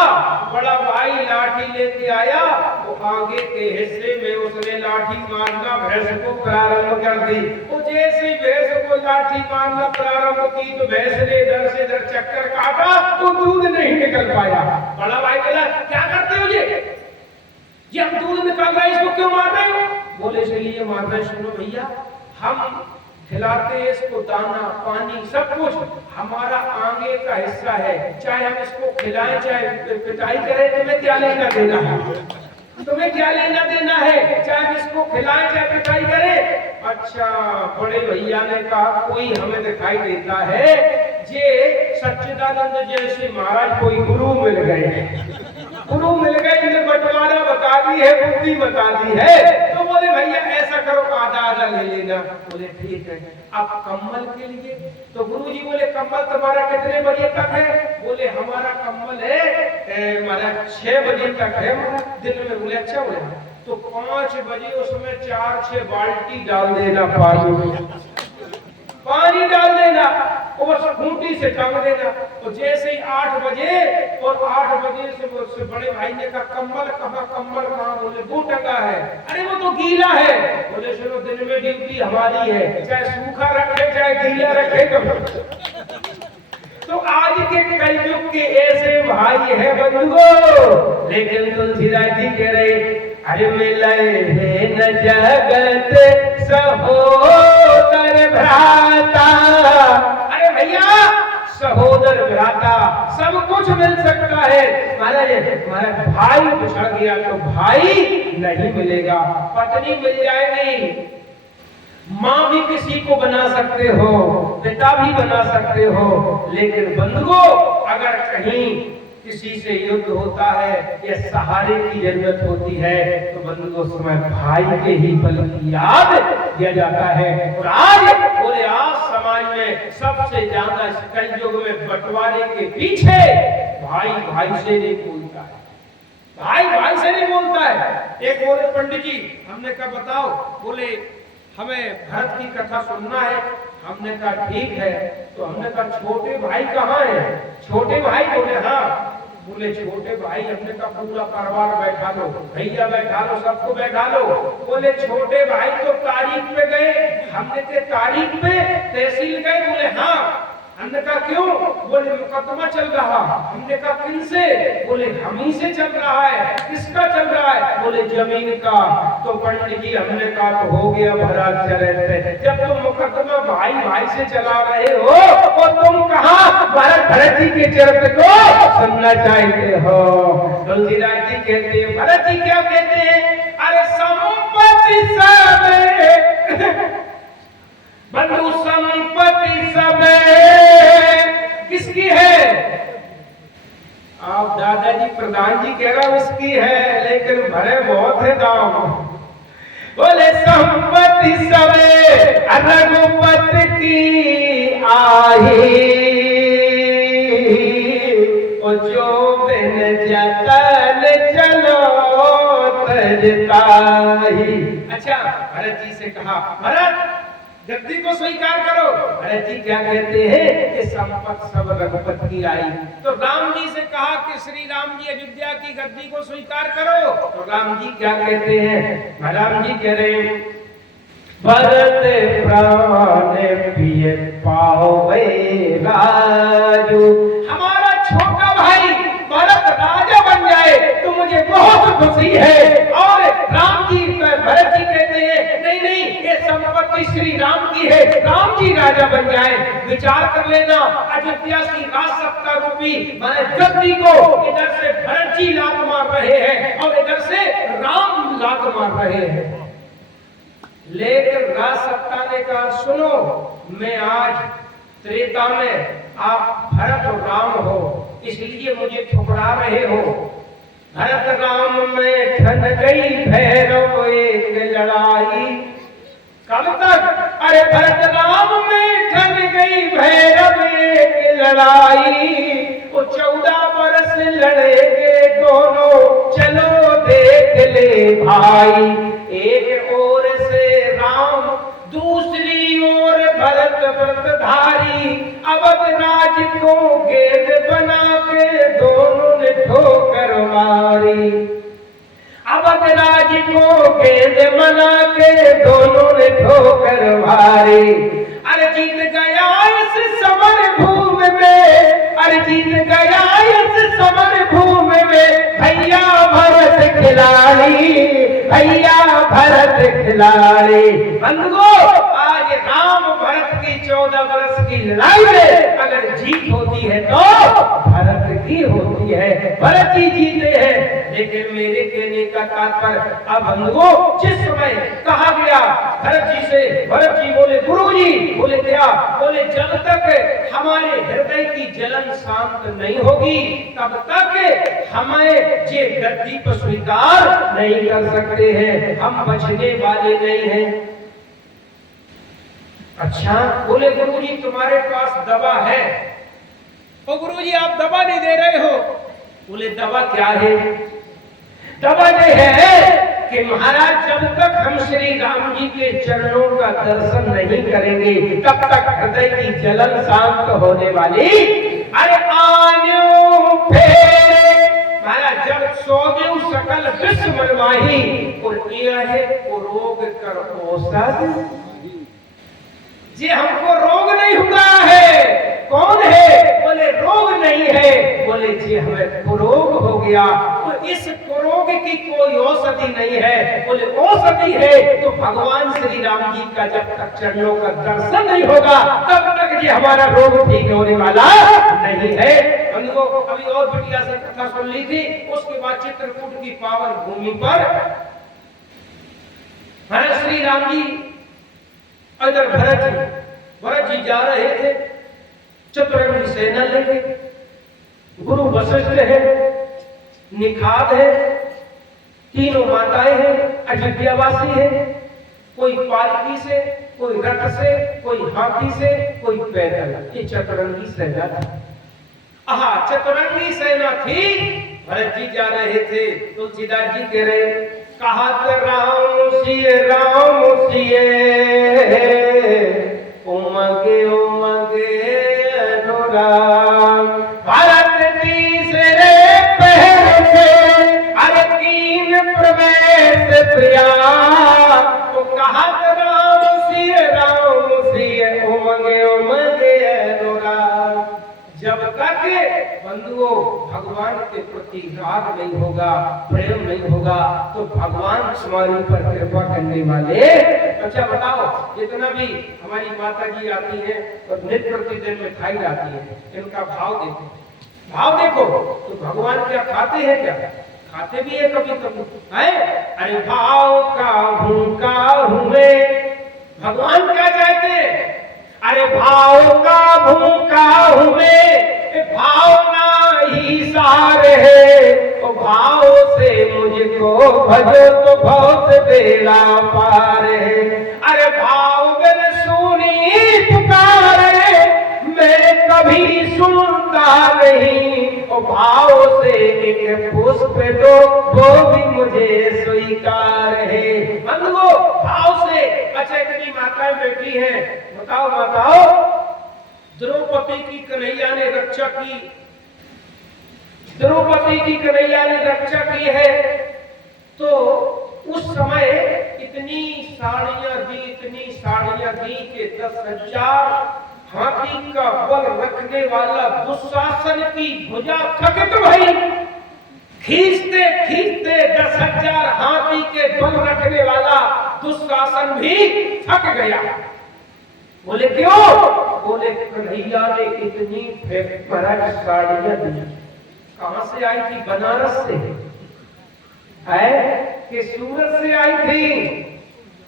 बड़ा भाई लाठी लेके आया, वो आगे के हिस्से में उसने लाठी मारना भैंस को प्रारंभ कर दी। वो जैसे ही भैंस को लाठी मारना प्रारंभ की, तो भैंस ने इधर से इधर चक्कर काटा, तो दूध नहीं निकल पाया। बड़ा भाई बोला क्या करते हो ये हम दूध निकाल रहे हैं, इसको क्यों मार रहे हो? बोले इसलिए मार रहे, सुनो भैया, हम खिलाते हैं इसको दाना पानी सब कुछ, हमारा आगे का हिस्सा है, चाहे हम इसको खिलाएं चाहे पिटाई करें, तुम्हें क्या लेना देना है, तुम्हें क्या लेना देना है, चाहे हम इसको खिलाएं चाहे पिटाई करें। अच्छा, बड़े भैया ने कहा कोई हमें दिखाई देता है, ये सच्चिदानंद जैसे महाराज कोई गुरु मिल गए, गुरु मिल गए, इन्हें बंटवारा बता दी है, बुद्धि बता दी है। तो बोले भैया ऐसा करो, आधा आधा ले लेना। बोले ठीक है। अब कम्बल के लिए, तो गुरुजी बोले कम्बल तुम्हारा कितने बजे तक है? बोले हमारा कम्बल है हमारा 6 बजे तक है हमारा दिन में। बोले अच्छा, बोले तो 5 बजे उसमें 4-6 बाल्टी डाल देना, पानी डाल देना और खूंटी से टांग देना। तो जैसे ही 8 बजे, और 8 बजे से बड़े भाई ने कहा कम्बल कहाँ? बोले वो टंगा है। अरे वो तो गीला है। बोले सुनो, दिन में ड्यूटी हमारी है, चाहे सूखा रखे चाहे गीला रखे। तो आज के कलयुग के ऐसे भाई है बंधुओं, लेकिन तुलसीदास जी कह रहे अरे मिले न जगत सहोदर भ्राता। अरे भैया, सहोदर भ्राता सब कुछ मिल सकता है, हमारा भाई बिछड़ गया तो भाई नहीं मिलेगा, पत्नी मिल जाएगी, माँ भी किसी को बना सकते हो, पिता भी बना सकते हो, लेकिन बंधुओं अगर कहीं किसी से युद्ध होता है या सहारे की जरूरत होती है, तो बंधुओं समय भाई के ही बल की याद किया जाता है। और आज बोले आज समाज में सबसे ज्यादा कलयुग में बंटवारे के पीछे भाई से नहीं बोलता है, भाई से नहीं बोलता है। एक बोले पंडित जी, हमने कहा बताओ, बोले हमें भरत की कथा सुनना है। हमने कहा ठीक है। तो हमने कहा छोटे भाई कहाँ है? छोटे भाई बोले हाँ। बोले छोटे भाई, हमने कहा पूरा परिवार बैठा लो, भैया बैठा लो, सबको बैठा लो। बोले छोटे भाई तो तारीख पे गए। हमने कहा तारीख पे तहसील गए? बोले हाँ। हमने कहा क्यों? बोले मुकदमा चल रहा। हमने कहा किनसे? बोले हम ही से चल रहा है। किसका चल रहा है? बोले जमीन का। तो पंडित जी हमने कहा तो हो गया भरत चरित्र। जब तुम मुकदमा भाई भाई से चला रहे हो तो तुम कहाँ भरत जी के चरित्र को सुनना चाहते हो? तुलसीदास जी कहते हैं, भरत जी क्या कहते हैं? अरे संपत्ति सब बंधु संपत्ति सब किसकी है? आप दादाजी प्रधान जी कह रहा उसकी है, लेकिन भरे बहुत है दाम। बोले संपत्ति सब रघुपति की आई, और जो बिन जतन चलो तजताही। अच्छा, भरत जी से कहा भरत गद्दी को स्वीकार करो। भरत जी क्या कहते हैं कि संपत्ति सब रघुपति की आई। तो राम जी से कहा कि श्री राम जी अयोध्या की गद्दी को स्वीकार करो। तो राम जी क्या कहते हैं? राम जी कह रहे हैं भरत प्राण प्रिय पावे राजू। हमारा छोटा भाई भरत राजा बन जाए तो मुझे बहुत खुशी है। और राम जी भरत जी कहते हैं नहीं नहीं, ये संपत्ति श्री राम की है, राम जी राजा बन जाए। विचार कर लेना, अयोध्या की राज सत्ता रूपी माने गद्दी को इधर से भरत जी लात मार रहे हैं और इधर से राम लात मार रहे हैं। लेकिन राज सत्ता ने कहा सुनो, मैं आज त्रेता में आप भरत और राम हो, इसलिए मुझे ठुकरा रहे हो। भरत राम में ठन गई भैरव एक लड़ाई। कब तक? अरे भरत राम में ठन गई भैरव एक लड़ाई। वो 14 बरस लड़ेंगे दोनों, चलो देख ले भाई। एक ओर से राम, दूसरी ओर भरत व्रतधारी। अवध राज को गेद बना के दोनों ने ठोकर मारी। अवध राज को गेद बना के दोनों ने ठोकर मारी। अरे जीत गया इस समर भूमि में, अरे जीत गया इस समर भूमि में भैया भरत खिलाड़ी, भैया भरत खिलाड़ी। बंधुओं, आज राम भरत की 14 वर्ष की लड़ाई में अगर जीत होती है तो भरत की होती है। भरत जी जीते हैं। लेकिन मेरे कहने का तात्पर्य, अब बंधुओं जिस समय कहा गया भरत जी से, भरत जी बोले गुरुजी, बोले क्या? बोले जब तक हमारे हृदय की जलन शांत नहीं होगी तब तक हमें ये गद्दी को स्वीकार नहीं कर सकते हैं, हम बचने वाले नहीं हैं। अच्छा, बोले गुरुजी तुम्हारे पास दवा है? ओ गुरुजी आप दवा नहीं दे रहे हो। बोले दवा क्या है? दवा ये है कि महाराज जब तक हम श्री राम जी के चरणों का दर्शन नहीं करेंगे तब तक हृदय की जलन शांत होने वाली। अरे आन्यो फेरे महाराज जब सोदेव सकल विश्व मनवाही, और यह है वो रोग कर औषध। जी हमको रोग नहीं हुआ है। कौन है? बोले रोग नहीं है। बोले जी हमें कुरोग हो गया। तो इस कुरोग की कोई औषधि नहीं है। बोले औषधि है तो भगवान श्री राम जी का जब तक चरणों का दर्शन नहीं होगा तब तक ये हमारा रोग ठीक होने वाला नहीं है। बंधुओं, अभी और बिटिया से कथा सुन ली थी, उसके बाद चित्रकूट की पावन भूमि पर श्री राम जी इधर भरत जी जा रहे थे चतुरंगी सेना लेके। गुरु वशिष्ठ है, निखाद है, तीनों माताएं हैं, अयोध्यावासी है। कोई पालकी से, कोई रथ से, कोई हाथी से, कोई पैदल। ये चतुरंगी सेना थी। चतुरंगी सेना थी। भरत जी जा रहे थे, तुलसीदास जी कह रहे कहा राम सिए राम सिए उमगे उमगे अनुराग। भारत तीसरे पहर से अरे कीन प्रवेश प्रिया तो कहा राम सिए उमगे उमगे अनुराग। जब तक बंधुओं भगवान के प्रति राग नहीं होगा, प्रेम नहीं होगा, तो भगवान हमारे ऊपर कृपा करने वाले। अच्छा बताओ, जितना भी हमारी माता जी आती है और नित्य प्रतिदिन मिठाई लाती है, इनका भाव देखो, भाव देखो। तो भगवान क्या खाते हैं? क्या खाते भी है कभी कभी है? अरे भाव का भूखा हूं मैं, भगवान क्या चाहते हैं? अरे भाव का भूखा हूं मैं, भावना ही सार है, तो भाव से मुझको भजो तो बहुत बेला पार है। अरे भाव बिन सुनी पुकार मैं कभी सुनता नहीं, और भाव से एक पुष्प दो वो भी मुझे स्वीकार है। बंधुओं भाव से। अच्छा इतनी माताएं बैठी हैं, बताओ बताओ, द्रौपदी की कन्हैया ने रक्षा की, द्रौपदी की कन्हैया ने रक्षा की है, तो उस समय इतनी साड़ियां दी कि 10,000 हाथी का बल रखने वाला दुशासन की भुजा थकित भई। खींचते खींचते 10,000 हाथी के बल रखने वाला दुशासन भी थक गया। बोले क्यों? बोले कन्हैया ने इतनी फेमस साड़ियां दी। कहां से आई थी? बनारस से है कि सूरत से आई थी?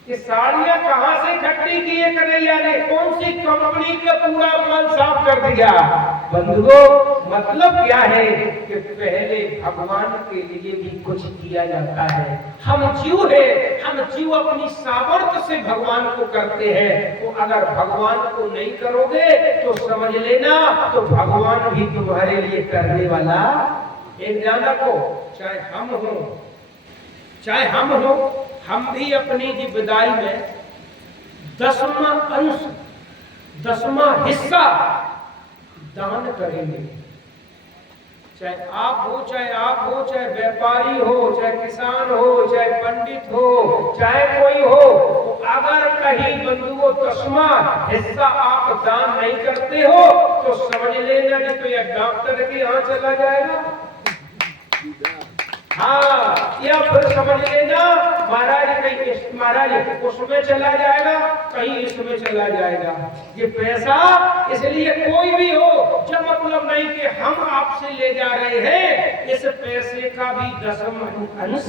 ये साड़ियां कहां से इकट्ठी की है कन्हैया ने? कौन सी कंपनी का पूरा माल साफ कर दिया? बंधुओं मतलब क्या है कि पहले भगवान के लिए भी कुछ किया जाता है। हम जीव है, हम जीव अपनी सामर्थ्य से भगवान को करते हैं। तो अगर भगवान को नहीं करोगे तो समझ लेना तो भगवान भी तुम्हारे लिए करने वाला। एक ध्यान रखो, चाहे हम हो, हम भी अपनी जिम्मेदारी में 10वां अंश, 10वां हिस्सा दान करेंगे। चाहे आप हो, चाहे व्यापारी हो, चाहे किसान हो, चाहे पंडित हो, चाहे कोई हो, तो अगर कहीं बंधुओं 10वां हिस्सा आप दान नहीं करते हो तो समझ लेना कि तो यह डॉक्टर के यहाँ चला जाएगा। हाँ, या फिर समझ लेना महाराज कहीं महाराज उसमें चला जाएगा, कहीं इसमें चला जाएगा। ये पैसा इसलिए कोई भी हो, जब मतलब नहीं कि हम आपसे ले जा रहे हैं, इस पैसे का भी 10वां अंश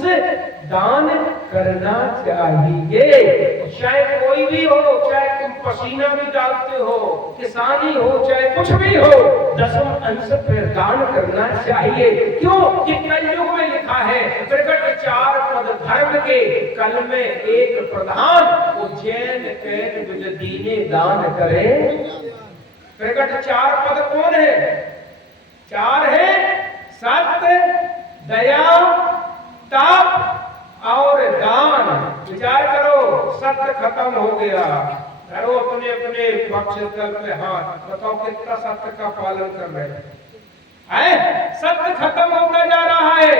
दान करना चाहिए। चाहे कोई भी हो, चाहे तुम पसीना भी डालते हो, किसानी हो, चाहे कुछ भी हो, 10वां अंश फिर दान करना चाहिए। क्यों? कि कलयुग में लिखा है, प्रकट 4 पद धर्म के, कल में एक प्रधान, वो जैन कैन विज दीने दान करे। प्रकट 4 पद कौन है? 4 है, सत्य, दया, तप और दान। विचार करो, सत्य खत्म हो गया, करो अपने अपने पक्ष तल पे हाथ, बताओ कितना सत्य का पालन कर रहे हैं? सत्य खत्म होता जा रहा है।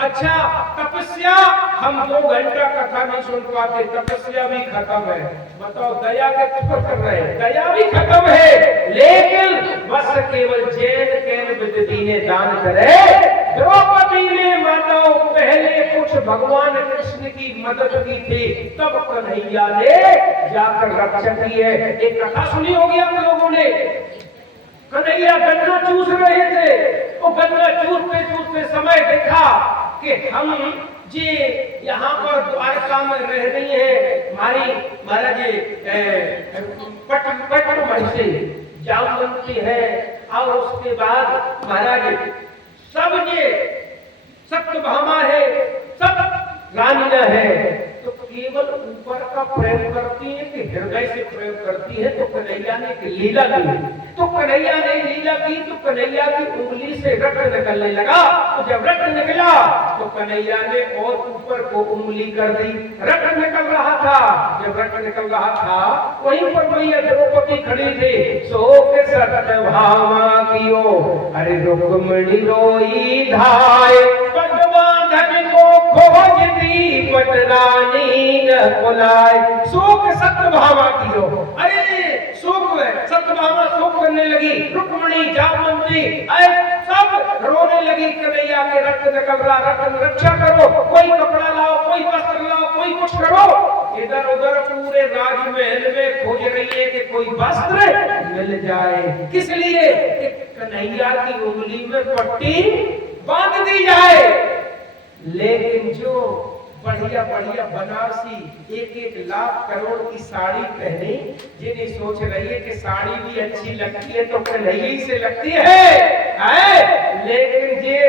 अच्छा तपस्या, हम 2 घंटा कथा नहीं सुन पाते, तपस्या भी खत्म है। बताओ दया के ऊपर कर रहे हैं, दया भी खत्म है। लेकिन बस केवल जैन कैन विज दीने दान करे। द्रौपदी ने माताओं पहले कुछ भगवान कृष्ण की मदद की थी, तब कन्हैया ने जाकर रक्षा की है। एक कथा सुनी होगी आप लोगों ने, कन्हैया गन्ना चूस रहे थे, वो गन्ना चूसते समय देखा कि हम जी यहाँ पर द्वारका में रह रही है हमारी महाराज पट महिषी जामवंती है, और उसके बाद महाराज सब ये सत्यभामा है, सब रानियां है, तो केवल केवल ऊपर का प्रयोग करती है कि हृदय से प्रयोग करती है? तो कन्हैया ने एक लीला की। तो कन्हैया ने लीला की तो कन्हैया की उंगली से रक्त निकलने लगा। तो जब रक्त निकला तो कन्हैया ने और ऊपर को उंगली कर दी, रक्त निकल रहा था। जब रक्त निकल रहा था वहीं पर मैया द्रौपदी खड़ी थी। शोक सत्यभामा कियो अरे रुक्मिणी रोई धाय, पद्माधन को खोजती पटरानी न बुलाए। शोक सत्यभामा कियो, अरे शोक सत्यभामा शोक करने लगी, रुक्मिणी जामवंती सब रोने लगी। कन्हैया के रक्त निकल रहा, रक्त रक्षा करो, कोई कपड़ा लाओ, कोई वस्त्र लाओ, कोई कुछ करो। इधर उधर पूरे राजमहल में खोज रही है कि कोई वस्त्र मिल जाए। किस लिए? कि कन्हैया की उंगली में पट्टी बांध दी जाए। लेकिन जो बढ़िया बढ़िया बनारसी एक एक लाख करोड़ की साड़ी पहनी, जिन्हें सोच रही है कि साड़ी भी अच्छी लगती है तो कन्हैया से लगती है, लेकिन ये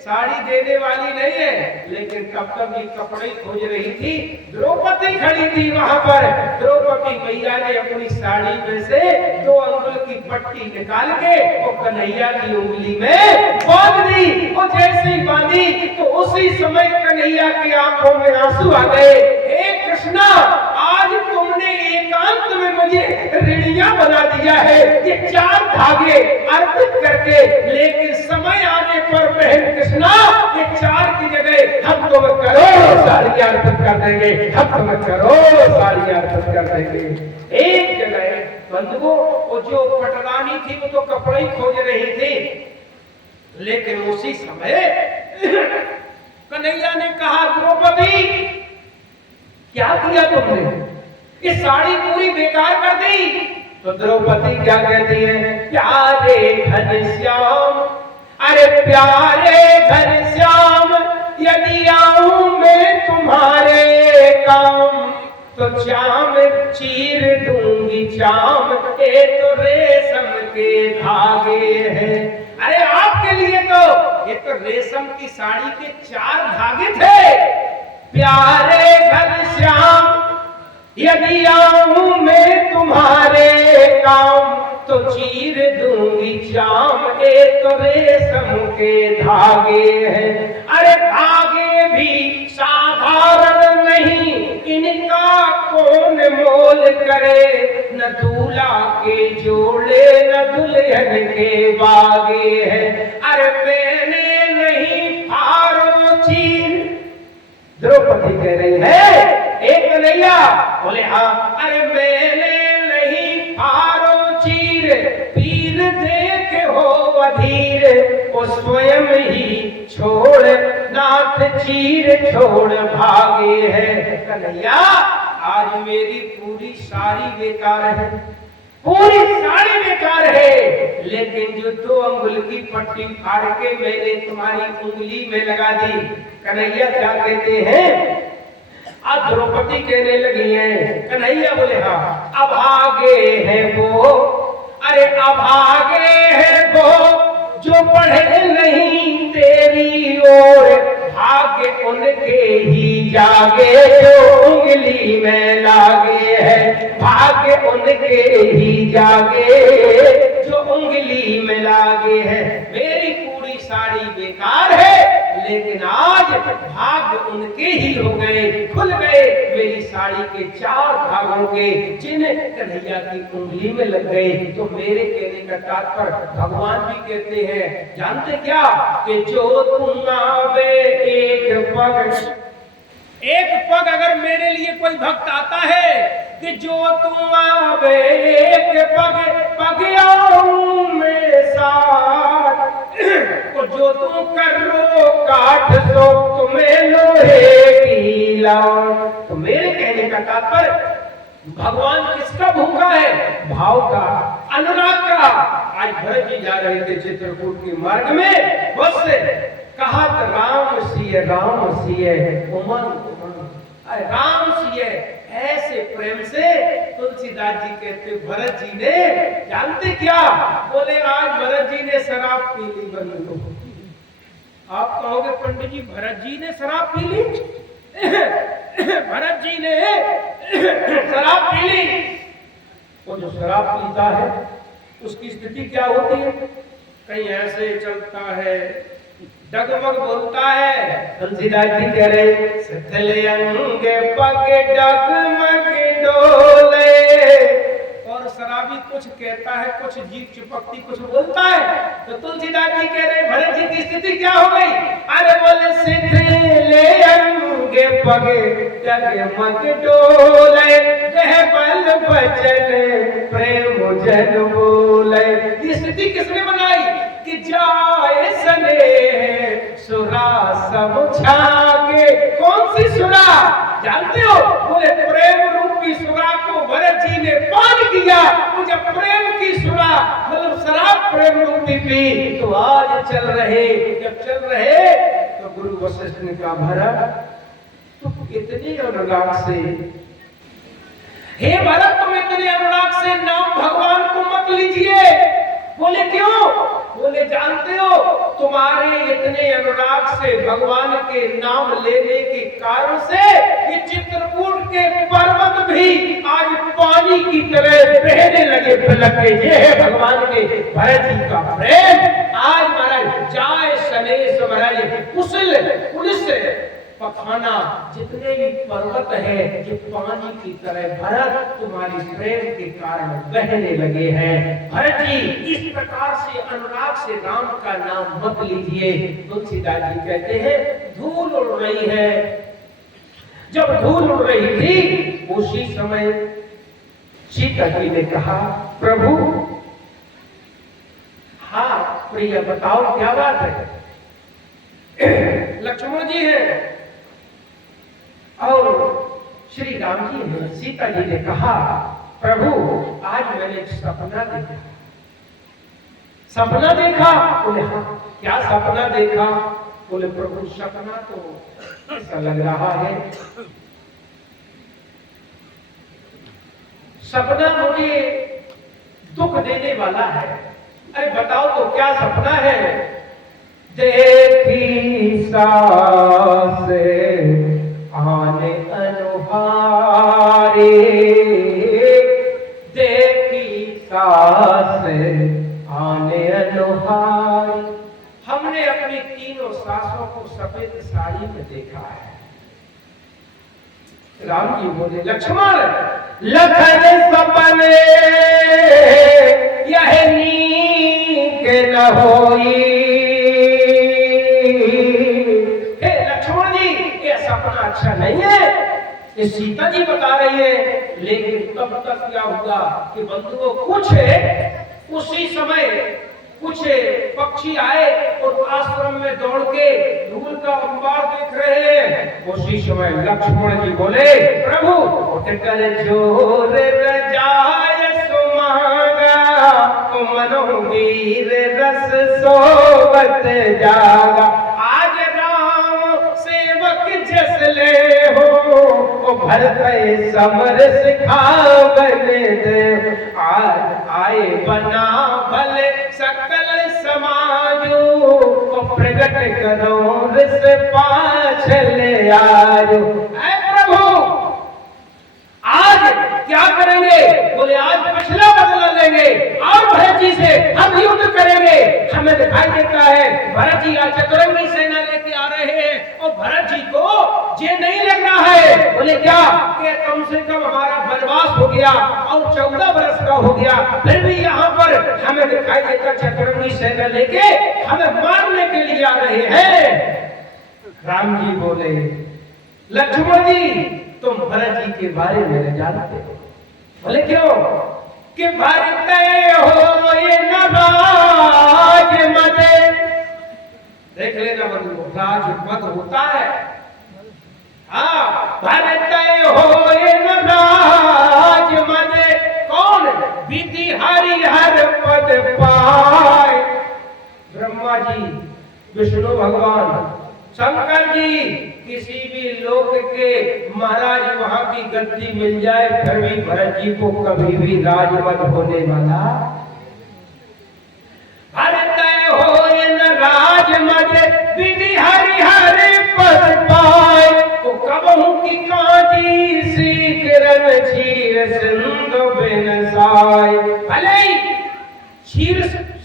साड़ी देने वाली नहीं है। लेकिन कब तक ये कपड़े खोज रही थी, द्रौपदी खड़ी थी वहां पर। द्रौपदी मैया ने अपनी साड़ी में से 2 अंगुल की पट्टी निकाल के और कन्हैया की उंगली में बांध दी। और जैसे ही बांधी तो उसी समय कन्हैया की आंखों में आंसू आ गए। हे कृष्णा, आज तुमने एकांत में मुझे ऋणिया बना दिया है, ये 4 धागे अर्पित करके, लेकिन समय आने पर बहन कृष्णा ये 4 की जगह हम तुम्हें करोड़ साड़ी अर्पित कर देंगे, हम तुम्हें करोड़ साड़ी अर्पित कर देंगे। एक जगह बंधुओं, वो जो पटरानी थी वो तो कपड़े खोज रही थी, लेकिन उसी समय कन्हैया ने कहा, द्रौपदी क्या किया तुमने? ये साड़ी पूरी बेकार कर दी। तो द्रौपदी क्या कहती है? प्यारे घनश्याम, अरे प्यारे घनश्याम, यदि आऊं मैं तुम्हारे काम तो चाम चीर दूंगी चाम, ये तो रेशम के धागे हैं। अरे आपके लिए तो ये तो रेशम की साड़ी के 4 धागे थे। प्यारे घनश्याम, यदि आऊं मैं तुम्हारे काम तो चीर दूंगी चाम, ये तो रेशम के धागे हैं। अरे धागे भी साधारण नहीं, इनका कौन मोल करे, न दूल्हा के जोड़े न दुल्हन के बागे हैं। अरे मैंने नहीं फारो चीर, द्रौपदी कह रही है, एक कन्हैया बोले हाँ, अरे मैंने नहीं फारो चीर, पीर देख हो अधीर, वो स्वयं ही छोड़ नाथ चीर छोड़ भागे है। कन्हैया, आज मेरी पूरी साड़ी बेकार है, पूरी साड़ी बेकार है, लेकिन जो 2 अंगुल की पट्टी फाड़ के मैंने तुम्हारी उंगली में लगा दी। कन्हैया क्या कहते हैं? अब द्रौपदी कहने लगी है, कन्हैया बोले हाँ, अब आगे है वो, अरे अब आगे है वो जो बढ़े नहीं तेरी ओर, भाग्य उनके ही जागे जो उंगली में लागे है, भाग्य उनके ही जागे जो उंगली में लागे है। मेरी पूरी साड़ी बेकार है, लेकिन आज भाग्य उनके ही हो गए, खुल गए मेरी साड़ी के 4 धागों के, जिन्हें कन्हैया की उंगली में लग गए। तो मेरे कहने का तात्पर्य भगवान भी कहते हैं, जानते क्या, कि जो तुम आवे एक पग अगर मेरे लिए कोई भक्त आता है कि जो तुम आवे एक पग पगियाऊं में साथ, और जो तुम करो काट सो तुम्हें लोहे की लाट। तो मेरे कहने का तात्पर्य भगवान किसका भूखा है? भाव का, अनुराग का। आज भरत जी जा रहे थे चित्रकूट के मार्ग में, बस कहा राम सिय उमंग राम सिय, ऐसे प्रेम से तुलसीदास जी कहते भरत जी ने, जानते क्या बोले, आज भरत जी ने शराब पी ली। बंधु, आप कहोगे पंडित जी भरत जी ने शराब पी ली? भरत जी ने शराब पी ली। वो जो शराब पीता है उसकी स्थिति क्या होती है? कहीं ऐसे चलता है, डगमग बोलता है। तुलसीदास जी कह रहे सथले अंगे पग डगमग डोले। और शराबी कुछ कहता है, कुछ जीभ चिपकती, कुछ बोलता है। तो तुलसीदास जी कह रहे भरत जी की स्थिति क्या हो गई? अरे बोले सथले अंगे पग डगमग डोले, कह बल बचन प्रेम जन बोले। ये स्थिति किसने बनाई? कि जाए सने सुरा समझाके। कौन सी सुरा जानते हो? बोले प्रेम रूपी सुरा को भरत जी ने पान किया। वो जब प्रेम की सुरा मतलब शराब प्रेम रूपी पी तो आज चल रहे। जब चल रहे तो गुरु वशिष्ठ ने कहा भरत तुम इतनी अनुराग से, हे भरत तुम इतने अनुराग से नाम भगवान को मत लीजिए। बोले क्यों? बोले जानते हो तुम्हारे इतने अनुराग से भगवान के नाम लेने के कारण से ये चित्रकूट के पर्वत भी आज पानी की तरह बहने लगे, बिलके। ये है भगवान के भरत जी का प्रेम। आज महाराज जाए सनेश महाराज कुशल पुलिस पखाना जितने भी पर्वत है ये पानी की तरह भरत तुम्हारी प्रेम के कारण बहने लगे हैं। भरत जी इस प्रकार से अनुराग से राम का नाम मत लीजिए। तुलसीदास जी कहते हैं धूल उड़ रही है। जब धूल उड़ रही थी उसी समय सीता जी ने कहा प्रभु हाँ प्रिय बताओ क्या बात है? लक्ष्मण जी है और श्री राम जी ने। सीता जी ने कहा प्रभु आज मैंने एक सपना देखा। सपना देखा? बोले हाँ क्या सपना देखा? बोले प्रभु सपना तो ऐसा लग रहा है, सपना मुझे दुख देने वाला है। अरे बताओ तो क्या सपना है? देखी सास आने अनुहारे, देखी सास आने अनुहारी। हमने अपनी तीनों सासों को सफेद साड़ी में देखा है। राम जी बोले लक्ष्मण लखन सपने यह नीक न होई। सपना अच्छा नहीं है, ये सीता जी बता रही है। लेकिन तब तक क्या हुआ कि बंधुओं कुछ उसी समय कुछ पक्षी आए और आश्रम में दौड़ के धूल का अंबार देख रहे हैं। उसी समय लक्ष्मण जी बोले प्रभु उठकर जोर रजाय सुमागा, मनोवीर रस सोवत जागा। आज राम सेवक जस ले हो भरत समर सिखावन दे। आज आए बना भले सकल समाजो, प्रगट करो रस पाछले आयो। ऐ प्रभु आज क्या करेंगे? बोले आज पिछला बदला लेंगे और भरत जी से हम युद्ध करेंगे। हमें दिखाई देता है भरत जी आज चतुरंगी सेना लेके आ रहे हैं और भरत जी को ये नहीं लग रहा है। बोले क्या कि कम से कम हमारा वनवास हो गया और 14 वर्ष का हो गया, फिर भी यहाँ पर हमें दिखाई देता चतुरंगी सेना लेके हमें मारने के लिए आ रहे हैं। राम जी बोले लक्ष्मण जी तुम भरत जी के बारे में जानते हो? बोले क्यों? कि भरत हो ये नवाज मदे। देख लेना बंधु राज मत होता है। हाँ भरत हो ये नवाज मदे। कौन? विधि हरि हर पद पाए। ब्रह्मा जी, विष्णु भगवान, शंकर जी, किसी भी लोक के महाराज वहां की गद्दी मिल जाए फिर भी भरत जी को कभी भी राजमत होने वाला। भरत हो न राजमत विधि हरि हरि पद पाए। वो कब कहूं कि काजी सी किरण क्षीर सिंधु बिन साय। भले ही क्षीर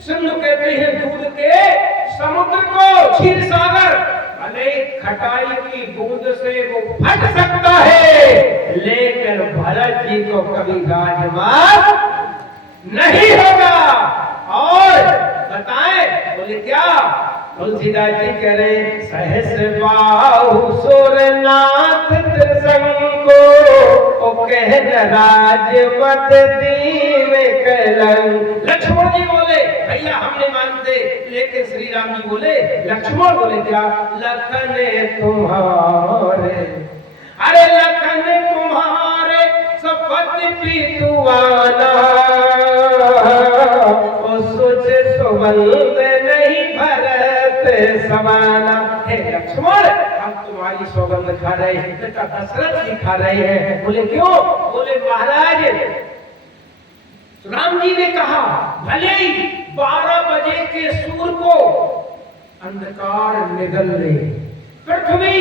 सिंधु कहते हैं दूध के समुद्र को, क्षीर सागर, भले खटाई की बूंद से वो फट सकता है, लेकिन भरत जी को कभी राजमार्ग नहीं होगा। और बताएं, बोले क्या? तुलसीदास जी कह रहे सहस्र बाहु सुरनाथ त्रिसंगो, ओ कहन राजपथ दीन कलंक। लक्ष्मण जी बोले भैया हम नहीं मानते, लेकिन श्री राम जी बोले, लक्ष्मण बोले क्या? लखन तुम्हारे, अरे लखन तुम्हारे सपत पीतुआना, ओ सोच सुबंद नहीं भरत समाना। हे लक्ष्मण, हम तुम्हारी सौगंध खा रहे हैं, बेटा दशरथ जी खा रहे हैं। बोले क्यों? बोले महाराज राम जी ने कहा भले ही 12 बजे के सूर्य को अंधकार निगल ले, पृथ्वी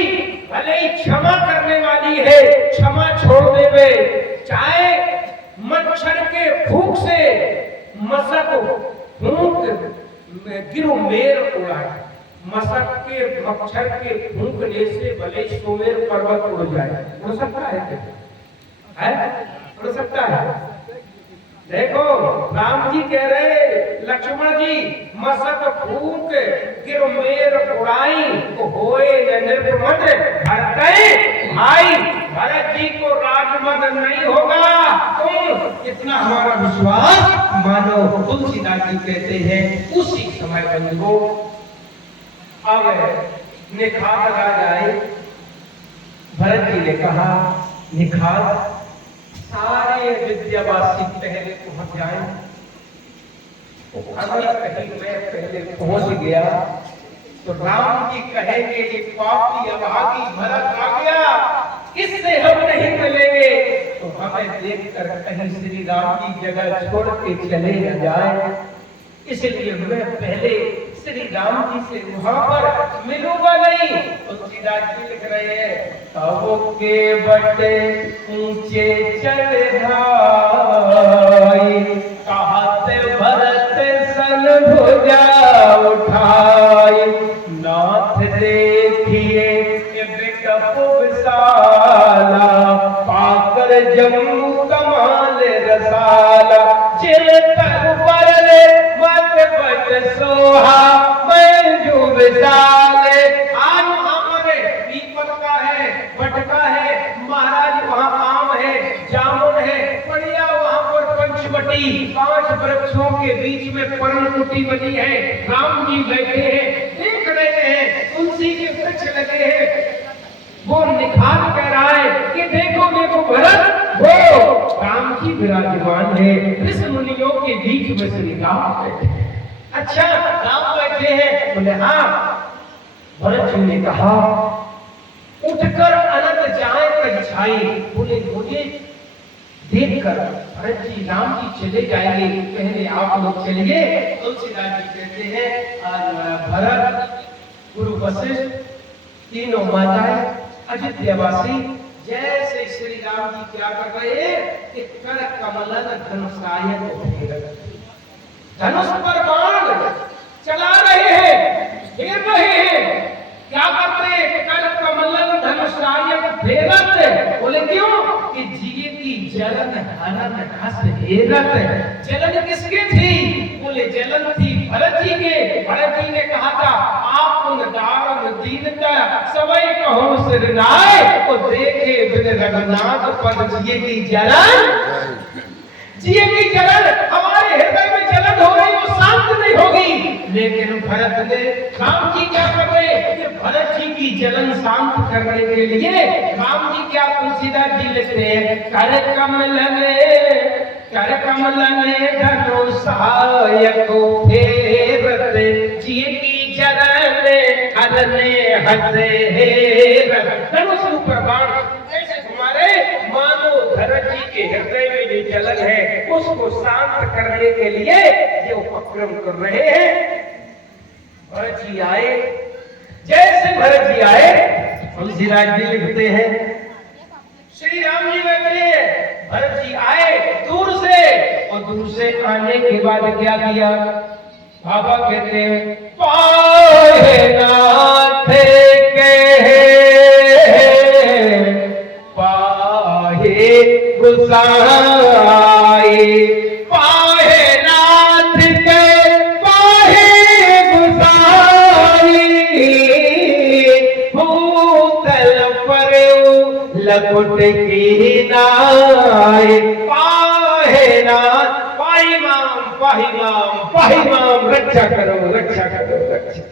भले ही क्षमा करने वाली है, क्षमा छोड़ देवे, चाहे मच्छर के फूंक से मसक फूंक गिरो मेर उड़ाए, मसक के मच्छर के फूंकने से भले सुमेर पर्वत उड़ जाए। उड़ सकता है क्या? उड़ सकता है? देखो राम जी कह रहे लक्ष्मण जी मसक फूंक गिर मेर उड़ाई, को होए निर्मद भरत भाई। भरत जी को राजमद नहीं होगा, तुम इतना हमारा विश्वास मानो। तुलसीदास जी कहते हैं उसी समय बंधुओं अब निखात राज आए। भरत जी ने कहा निखात सारे विद्यावासी पहले पहुंच जाए, कहीं मैं पहले पहुंच गया तो राम जी कहेंगे ये पापी अभागी भरत आ गया, इससे हम नहीं मिलेंगे, तो हमें देखकर कहीं श्री राम की जगह छोड़ के चले न जाए। इसलिए मैं पहले श्री राम जी से वहां पर मिलूंगा नहीं। तुलसीदास जी लिख रहे हैं तब के बटे ऊंचे चढ़ ढाई, कहते भरत सन भुजा उठाई, नाथ देखिए विकट विशाला, पाकर जम्मू कमाल रसाला, चिर तर पर मत बच सोहा मंजू विशाले। आज हमारे पीपल का है, बटका है, महाराज वहाँ आम है, जामुन है, बढ़िया वहाँ पर पंचवटी 5 वृक्षों के बीच में पर्णकुटी बनी है, राम जी बैठे हैं, देख रहे हैं, तुलसी के वृक्ष लगे हैं। वो निखार कह रहा है कि देखो देखो भरत, वो राम जी विराजमान है, ऋषि मुनियों के बीच में श्री राम बैठे हैं। अच्छा राम बैठे हैं? बोले हाँ। भरत जी ने कहा उठकर अनंत जाए कछाई। बोले मुझे देखकर भरत जी राम जी चले जाएंगे, पहले आप लोग चलिए। तुलसीदास जी कहते हैं आज भरत, गुरु वशिष्ठ, तीनों माताएं, अयोध्यावासी जैसे श्री राम जी क्या कर रहे हैं कि कर कमलन धनुषाय को धनुष पर बाण चला रहे हैं, फेर रहे हैं। क्या करते हैं? कर कमलन धनुषाय फेरत। बोले क्यों? कि जिए की जलन हनन हस हेरत। जलन किसकी थी? बोले जलन थी भरत जी के। भरत जी ने कहा था आप उन दारुण दीनता सवै कहो सिरनाय, को देखे बिन रघुनाथ पद जिए की जलन, जिए की जलन हमारे हृदय में जलन हो रही, वो शांत नहीं होगी। लेकिन भरत ने, राम जी क्या कर रहे? कि भरत जी की जलन शांत करने के लिए राम जी क्या तुलसीदास जी लिखते हैं कर कमल में धनुषाय को फेरत, जिए की जलन हरने हसे हेरत। धनुष ऊपर बाण ऐसे तुम्हारे मानो भरत जी के हृदय में जो जलन है उसको शांत करने के लिए ये उपक्रम कर रहे हैं। भरत जी आए, जैसे भरत जी आए तुलसीदास जी लिखते हैं श्री राम जी ने बोले भरत जी आए दूर से, और दूर से आने के बाद क्या किया? बाबा कहते हैं पाए नाथ के पाहे गुसाई, पाहे नाथ के पाहे गुसाई, भूतल पर लकुट की नाई, पाहे नाथ पाही माम रक्षा करो रक्षा करो रक्षा।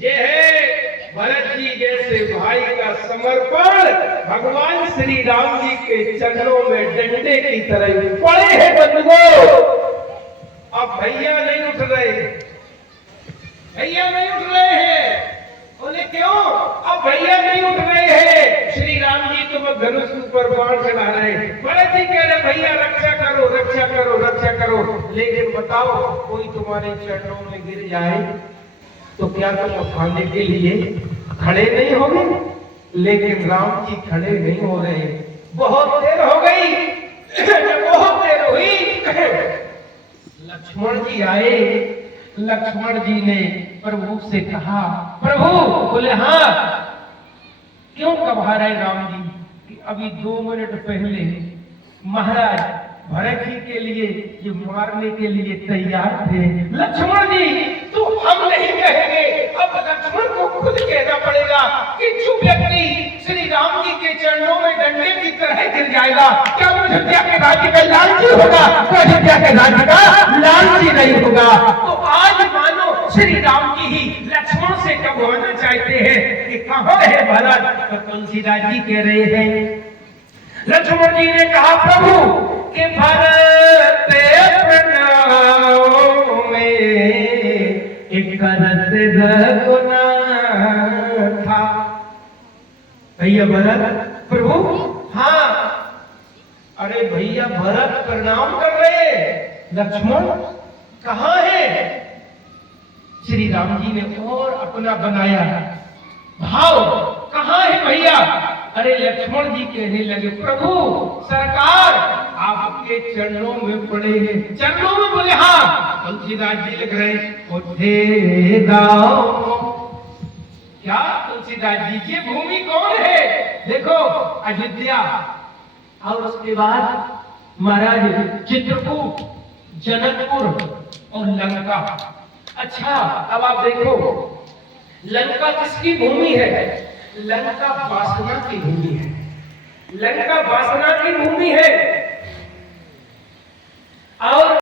ये है भरत जी जैसे भाई का समर्पण भगवान श्री राम जी के चरणों में डंडे की तरह पड़े हैं बंधुओं। अब भैया नहीं उठ रहे, भैया नहीं उठ रहे हैं। बोले क्यों? अब भैया नहीं उठ रहे हैं। श्री राम जी तुम धनुष ऊपर बाण चला रहे, भरत जी कह रहे भैया रक्षा करो रक्षा करो रक्षा करो। लेकिन बताओ कोई तुम्हारे चरणों में गिर जाए तो क्या तुम उठाने के लिए खड़े नहीं होगे? लेकिन राम जी खड़े नहीं हो रहे। बहुत देर हो गई, बहुत देर हुई। लक्ष्मण जी आए, लक्ष्मण जी ने प्रभु से कहा प्रभु। बोले हाँ क्यों घबरा रहे राम जी? कि अभी 2 मिनट पहले महाराज भरत जी के लिए ये मारने के लिए तैयार थे। लक्ष्मण जी तो हम नहीं कहेंगे, अब लक्ष्मण को खुद कहना पड़ेगा कि जो व्यक्ति श्री राम जी के चरणों में डंडे की तरह गिर जाएगा, क्या वो अयोध्या के राज्य का लालची होगा? तो अयोध्या के राज्य का लालची नहीं होगा। तो आज मानो श्री राम जी ही लक्ष्मण से कहना चाहते हैं कि कहाँ है भरत? तो तुलसीदास जी कह रहे हैं, लक्ष्मण जी ने कहा प्रभु कि भरत प्रणाम में एक करत रघुना था। भैया भरत प्रभु? हाँ। अरे भैया भरत प्रणाम कर रहे, लक्ष्मण कहाँ है? श्री राम जी ने और अपना बनाया भाव, कहाँ है भैया? अरे लक्ष्मण जी कहने लगे प्रभु सरकार आपके चरणों में पड़े हैं। चरणों में? बोले हाँ। तुलसीदास जी लिख रहे उठे गाँव। क्या तुलसीदास जी? ये भूमि कौन है? देखो अयोध्या, और उसके बाद महाराज चित्रकूट, जनकपुर और लंका। अच्छा अब आप देखो लंका किसकी भूमि है? लंका वासना की भूमि है। लंका वासना की भूमि है। और